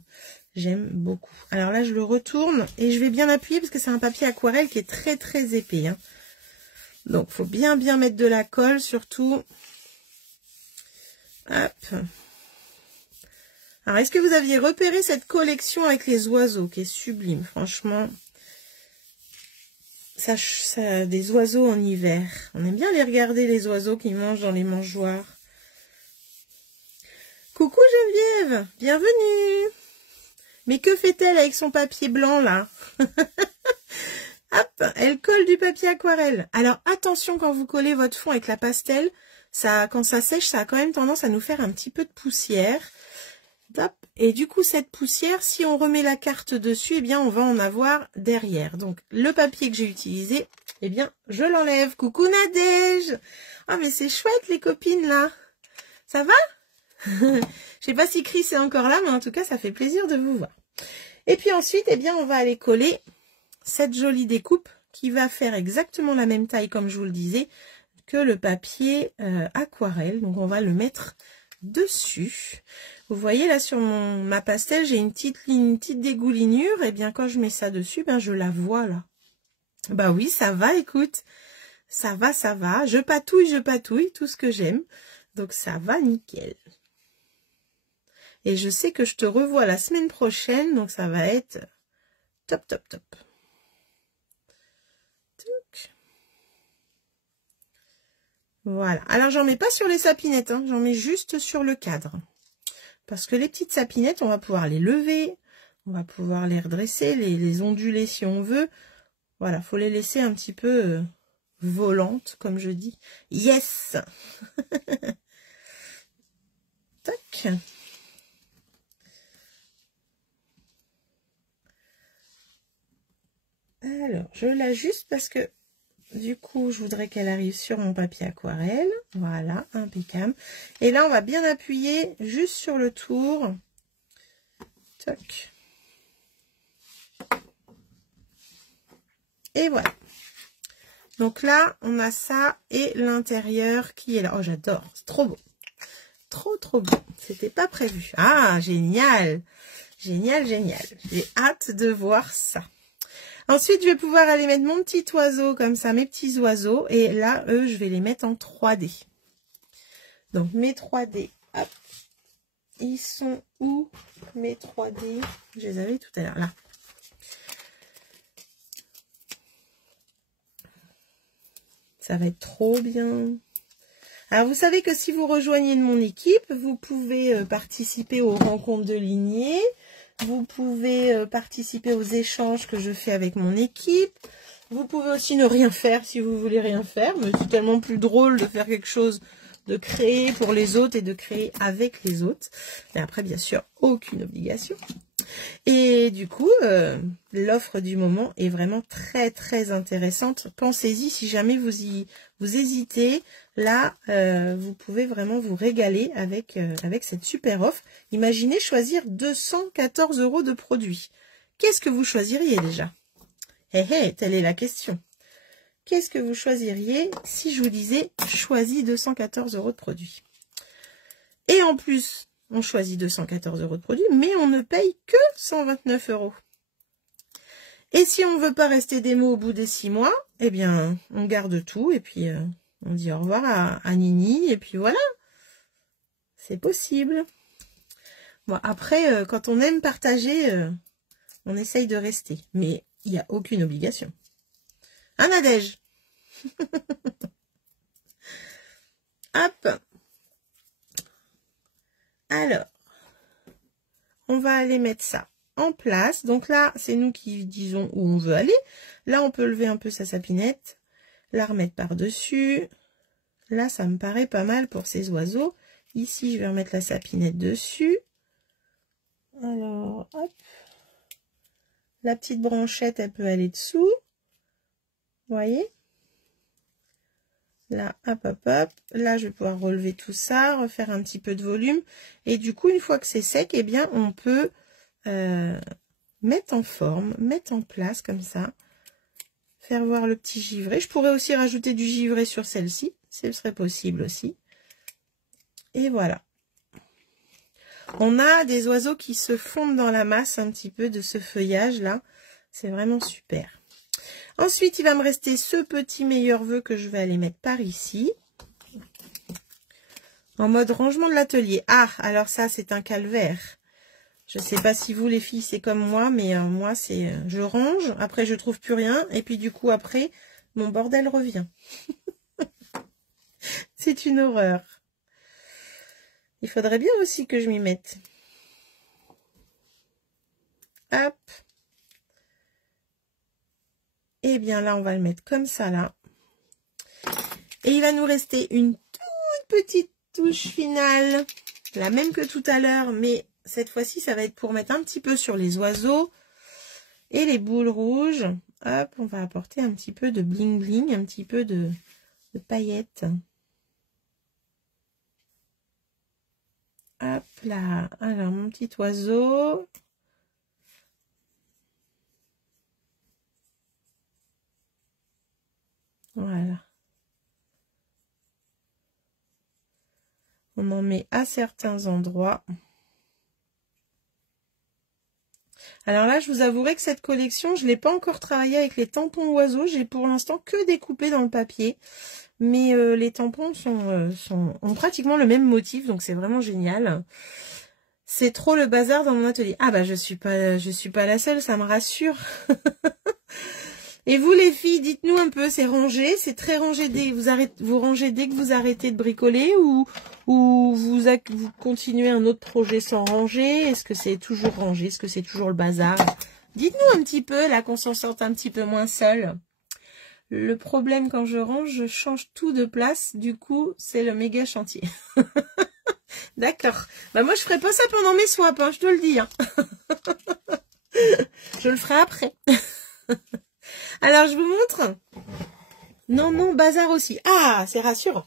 J'aime beaucoup. Alors là, je le retourne et je vais bien appuyer parce que c'est un papier aquarelle qui est très épais. Hein. Donc, il faut bien mettre de la colle surtout. Hop. Alors, est-ce que vous aviez repéré cette collection avec les oiseaux qui est sublime, franchement. Ça, des oiseaux en hiver. On aime bien les regarder, les oiseaux qui mangent dans les mangeoires. Coucou Geneviève, bienvenue. Mais que fait-elle avec son papier blanc là? Hop, elle colle du papier aquarelle. Alors attention quand vous collez votre fond avec la pastel, ça, quand ça sèche, ça a quand même tendance à nous faire un petit peu de poussière. Hop. Et du coup, cette poussière, si on remet la carte dessus, eh bien, on va en avoir derrière. Donc, le papier que j'ai utilisé, eh bien, je l'enlève. Coucou Nadège. Ah, mais c'est chouette, les copines, là. Ça va? Je sais pas si Chris est encore là, mais en tout cas, ça fait plaisir de vous voir. Et puis ensuite, eh bien, on va aller coller cette jolie découpe qui va faire exactement la même taille, comme je vous le disais, que le papier aquarelle. Donc, on va le mettre dessus. Vous voyez là sur ma pastel, j'ai une petite ligne, une petite dégoulinure. Et bien quand je mets ça dessus, ben je la vois là. Bah oui, ça va, écoute. Ça va, ça va. Je patouille, tout ce que j'aime. Donc ça va nickel. Et je sais que je te revois la semaine prochaine, donc ça va être top. Voilà. Alors j'en mets pas sur les sapinettes, hein. J'en mets juste sur le cadre. Parce que les petites sapinettes, on va pouvoir les lever, on va pouvoir les redresser, les onduler si on veut. Voilà, faut les laisser un petit peu volantes, comme je dis. Yes. Tac. Alors, je l'ajuste parce que du coup, je voudrais qu'elle arrive sur mon papier aquarelle. Voilà, impeccable. Et là, on va bien appuyer juste sur le tour. Toc. Et voilà. Donc là, on a ça et l'intérieur qui est là. Oh, j'adore. C'est trop beau. Trop beau. C'était pas prévu. Ah, génial. Génial. J'ai hâte de voir ça. Ensuite, je vais pouvoir aller mettre mon petit oiseau comme ça, mes petits oiseaux. Et là, eux, je vais les mettre en 3D. Donc, mes 3D, hop. Ils sont où, mes 3D? Je les avais tout à l'heure, là. Ça va être trop bien. Alors, vous savez que si vous rejoignez mon équipe, vous pouvez participer aux rencontres de lignée. Vous pouvez participer aux échanges que je fais avec mon équipe. Vous pouvez aussi ne rien faire si vous voulez rien faire. Mais c'est tellement plus drôle de faire quelque chose, de créer pour les autres et de créer avec les autres. Mais après, bien sûr, aucune obligation. Et du coup, l'offre du moment est vraiment très intéressante. Pensez-y si jamais vous hésitez. Là, vous pouvez vraiment vous régaler avec cette super offre. Imaginez choisir 214 € de produits. Qu'est-ce que vous choisiriez déjà? Telle est la question. Qu'est-ce que vous choisiriez si je vous disais choisis 214 € de produits? Et en plus, on choisit 214 € de produits, mais on ne paye que 129 €. Et si on ne veut pas rester démo au bout des 6 mois, eh bien, on garde tout et puis on dit au revoir à Nini et puis voilà. C'est possible. Bon, après, quand on aime partager, on essaye de rester. Mais il n'y a aucune obligation. Hein, Nadège? Hop. Alors, on va aller mettre ça en place. Donc là, c'est nous qui disons où on veut aller. Là, on peut lever un peu sa sapinette, la remettre par-dessus. Là, ça me paraît pas mal pour ces oiseaux. Ici, je vais remettre la sapinette dessus. Alors, hop. La petite branchette, elle peut aller dessous. Vous voyez? Là, hop, hop, hop. Là, je vais pouvoir relever tout ça, refaire un petit peu de volume. Et du coup, une fois que c'est sec, eh bien, on peut mettre en forme, mettre en place comme ça. Faire voir le petit givré. Je pourrais aussi rajouter du givré sur celle-ci. Ce serait possible aussi. Et voilà. On a des oiseaux qui se fondent dans la masse un petit peu de ce feuillage-là. C'est vraiment super. Ensuite, il va me rester ce petit meilleur vœu que je vais aller mettre par ici. En mode rangement de l'atelier. Ah, alors ça, c'est un calvaire. Je ne sais pas si vous, les filles, c'est comme moi, mais moi, c'est je range, après, je trouve plus rien. Et puis, du coup, après, mon bordel revient. C'est une horreur. Il faudrait bien aussi que je m'y mette. Hop. Et bien là, on va le mettre comme ça, là. Et il va nous rester une toute petite touche finale. La même que tout à l'heure, mais cette fois-ci, ça va être pour mettre un petit peu sur les oiseaux et les boules rouges. Hop, on va apporter un petit peu de bling bling, un petit peu de paillettes. Hop là, alors mon petit oiseau. Voilà. On en met à certains endroits. Alors là, je vous avouerai que cette collection, je ne l'ai pas encore travaillée avec les tampons oiseaux. J'ai pour l'instant que découpé dans le papier. Mais les tampons ont pratiquement le même motif, donc c'est vraiment génial. C'est trop le bazar dans mon atelier. Ah bah je suis pas la seule, ça me rassure. Et vous les filles, dites-nous un peu, c'est rangé, c'est très rangé dès vous rangez dès que vous arrêtez de bricoler ou vous continuez un autre projet sans ranger? Est-ce que c'est toujours rangé? Est-ce que c'est toujours le bazar? Dites-nous un petit peu, là, qu'on s'en sorte un petit peu moins seul. Le problème quand je range, je change tout de place, du coup, c'est le méga chantier. D'accord. Bah moi, je ferai pas ça pendant mes swaps, hein, je te le dis. Hein. Je le ferai après. Alors, je vous montre. Non, mon bazar aussi. Ah, c'est rassurant.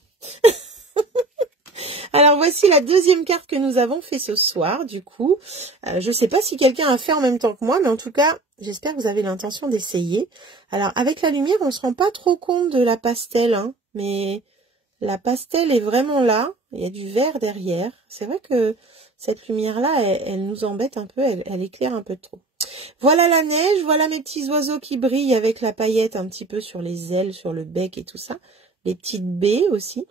Alors, voici la deuxième carte que nous avons fait ce soir, du coup. Je ne sais pas si quelqu'un a fait en même temps que moi, mais en tout cas, j'espère que vous avez l'intention d'essayer. Alors, avec la lumière, on ne se rend pas trop compte de la pastel, hein, mais la pastel est vraiment là. Il y a du vert derrière. C'est vrai que cette lumière-là, elle nous embête un peu, elle éclaire un peu trop. Voilà la neige, voilà mes petits oiseaux qui brillent avec la paillette un petit peu sur les ailes, sur le bec et tout ça. Les petites baies aussi.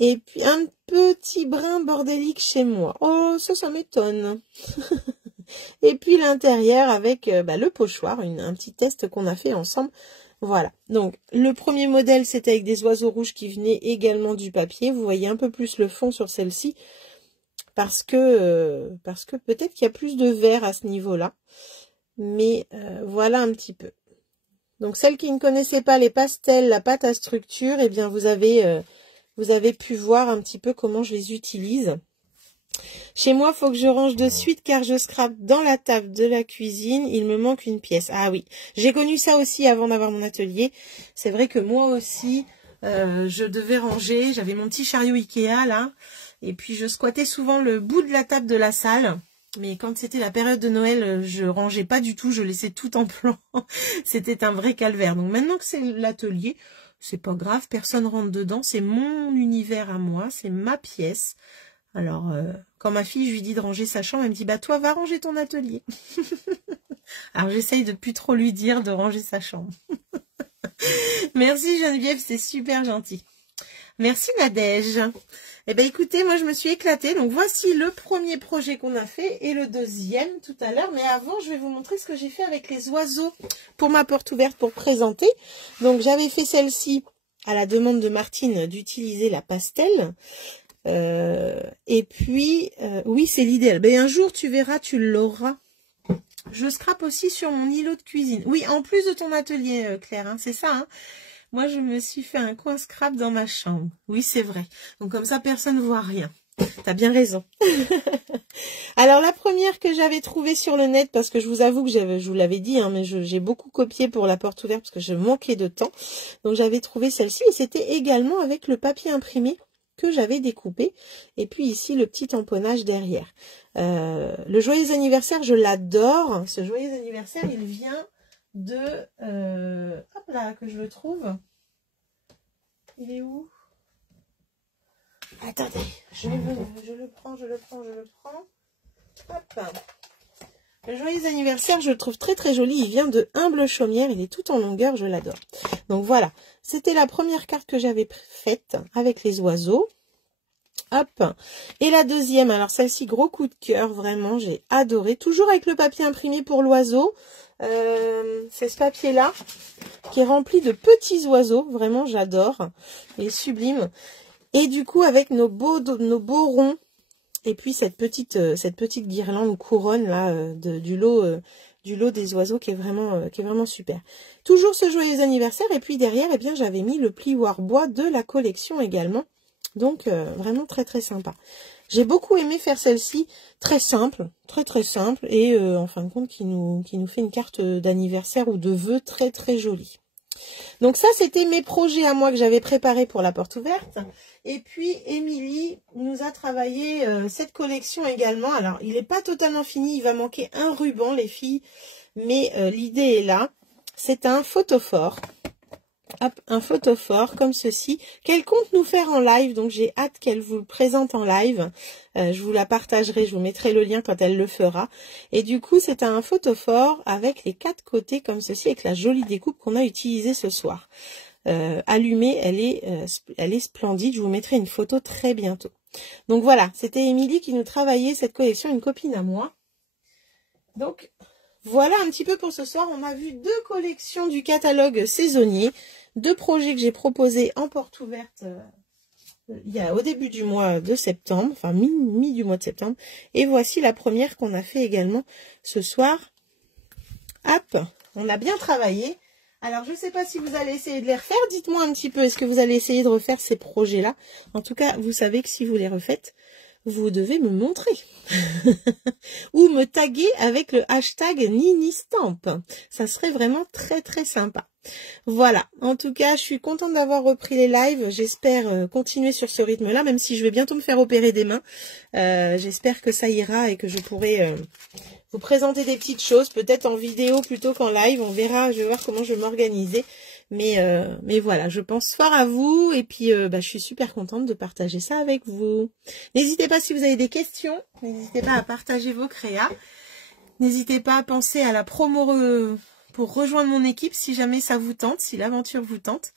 Et puis un petit brin bordélique chez moi. Oh, ça m'étonne. Et puis l'intérieur avec le pochoir, un petit test qu'on a fait ensemble. Voilà. Donc le premier modèle, c'était avec des oiseaux rouges qui venaient également du papier. Vous voyez un peu plus le fond sur celle-ci. Parce que peut-être qu'il y a plus de vert à ce niveau-là. Mais voilà un petit peu. Donc celles qui ne connaissaient pas les pastels, la pâte à structure, eh bien vous avez pu voir un petit peu comment je les utilise. Chez moi, il faut que je range de suite car je scrape dans la table de la cuisine. Il me manque une pièce. Ah oui, j'ai connu ça aussi avant d'avoir mon atelier. C'est vrai que moi aussi, je devais ranger. J'avais mon petit chariot Ikea là. Et puis je squattais souvent le bout de la table de la salle. Mais quand c'était la période de Noël, je rangeais pas du tout. Je laissais tout en plan. C'était un vrai calvaire. Donc maintenant que c'est l'atelier, c'est pas grave. Personne rentre dedans. C'est mon univers à moi. C'est ma pièce. Alors, quand ma fille, je lui dis de ranger sa chambre, elle me dit, bah toi, va ranger ton atelier. Alors, j'essaye de plus trop lui dire de ranger sa chambre. Merci Geneviève, c'est super gentil. Merci Nadège. Eh ben écoutez, moi je me suis éclatée. Donc voici le premier projet qu'on a fait et le deuxième tout à l'heure. Mais avant, je vais vous montrer ce que j'ai fait avec les oiseaux pour ma porte ouverte pour présenter. Donc j'avais fait celle-ci à la demande de Martine d'utiliser la pastel. Et puis, oui, c'est l'idéal. Ben un jour, tu verras, tu l'auras. Je scrape aussi sur mon îlot de cuisine. Oui, en plus de ton atelier, Claire, hein, c'est ça, hein. Moi, je me suis fait un coin scrap dans ma chambre. Oui, c'est vrai. Donc, comme ça, personne ne voit rien. T'as bien raison. Alors, la première que j'avais trouvée sur le net, parce que je vous avoue que je vous l'avais dit, hein, mais j'ai beaucoup copié pour la porte ouverte parce que je manquais de temps. Donc, j'avais trouvé celle-ci et c'était également avec le papier imprimé que j'avais découpé. Et puis ici, le petit tamponnage derrière. Le joyeux anniversaire, je l'adore. Ce joyeux anniversaire, il vient de... hop là, que je le trouve. Il est où? Attendez, je le prends. Hop. Le joyeux anniversaire, je le trouve très très joli. Il vient de Humble Chaumière. Il est tout en longueur, je l'adore. Donc voilà, c'était la première carte que j'avais faite avec les oiseaux. Hop. Et la deuxième, alors celle-ci, gros coup de cœur, vraiment, j'ai adoré. Toujours avec le papier imprimé pour l'oiseau. C'est ce papier-là qui est rempli de petits oiseaux. Vraiment, j'adore. Il est sublime. Et du coup, avec nos beaux ronds. Et puis cette petite guirlande couronne là du lot des oiseaux qui est vraiment super. Toujours ce joyeux anniversaire. Et puis derrière, eh bien, j'avais mis le plioir bois de la collection également. Donc vraiment très très sympa. J'ai beaucoup aimé faire celle-ci, très simple, très simple, et en fin de compte qui nous fait une carte d'anniversaire ou de vœux très très jolie. Donc ça, c'était mes projets à moi que j'avais préparés pour la porte ouverte. Et puis Émilie nous a travaillé cette collection également. Alors il n'est pas totalement fini, il va manquer un ruban les filles, mais l'idée est là. C'est un photophore. Hop, un photophore comme ceci, qu'elle compte nous faire en live, donc j'ai hâte qu'elle vous le présente en live. Je vous la partagerai, je vous mettrai le lien quand elle le fera. Et du coup, c'est un photophore avec les 4 côtés comme ceci, avec la jolie découpe qu'on a utilisée ce soir. Allumée, elle est splendide, je vous mettrai une photo très bientôt. Donc voilà, c'était Émilie qui nous travaillait cette collection, une copine à moi. Donc voilà un petit peu pour ce soir. On a vu 2 collections du catalogue saisonnier, 2 projets que j'ai proposés en porte ouverte au début du mois de septembre, enfin mi du mois de septembre. Et voici la première qu'on a fait également ce soir. Hop, on a bien travaillé. Alors je ne sais pas si vous allez essayer de les refaire. Dites-moi un petit peu, est-ce que vous allez essayer de refaire ces projets-là? En tout cas, vous savez que si vous les refaites, vous devez me montrer ou me taguer avec le hashtag Ninistamp. Ça serait vraiment très très sympa. Voilà, en tout cas, je suis contente d'avoir repris les lives. J'espère continuer sur ce rythme-là, même si je vais bientôt me faire opérer des mains. J'espère que ça ira et que je pourrai vous présenter des petites choses, peut-être en vidéo plutôt qu'en live. On verra, je vais voir comment je vais m'organiser. Mais voilà, je pense fort à vous et puis je suis super contente de partager ça avec vous. N'hésitez pas si vous avez des questions, n'hésitez pas à partager vos créas. N'hésitez pas à penser à la promo pour rejoindre mon équipe si jamais ça vous tente, si l'aventure vous tente.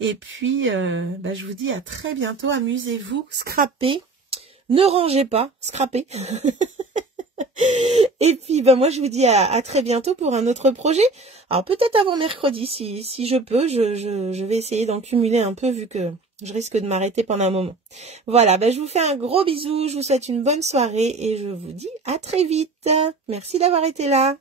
Et puis, je vous dis à très bientôt, amusez-vous, scrapez, ne rangez pas, scrapez. Et puis, moi, je vous dis à très bientôt pour un autre projet. Alors, peut-être avant mercredi, si je peux. Je vais essayer d'en cumuler un peu, vu que je risque de m'arrêter pendant un moment. Voilà, je vous fais un gros bisou. Je vous souhaite une bonne soirée et je vous dis à très vite. Merci d'avoir été là.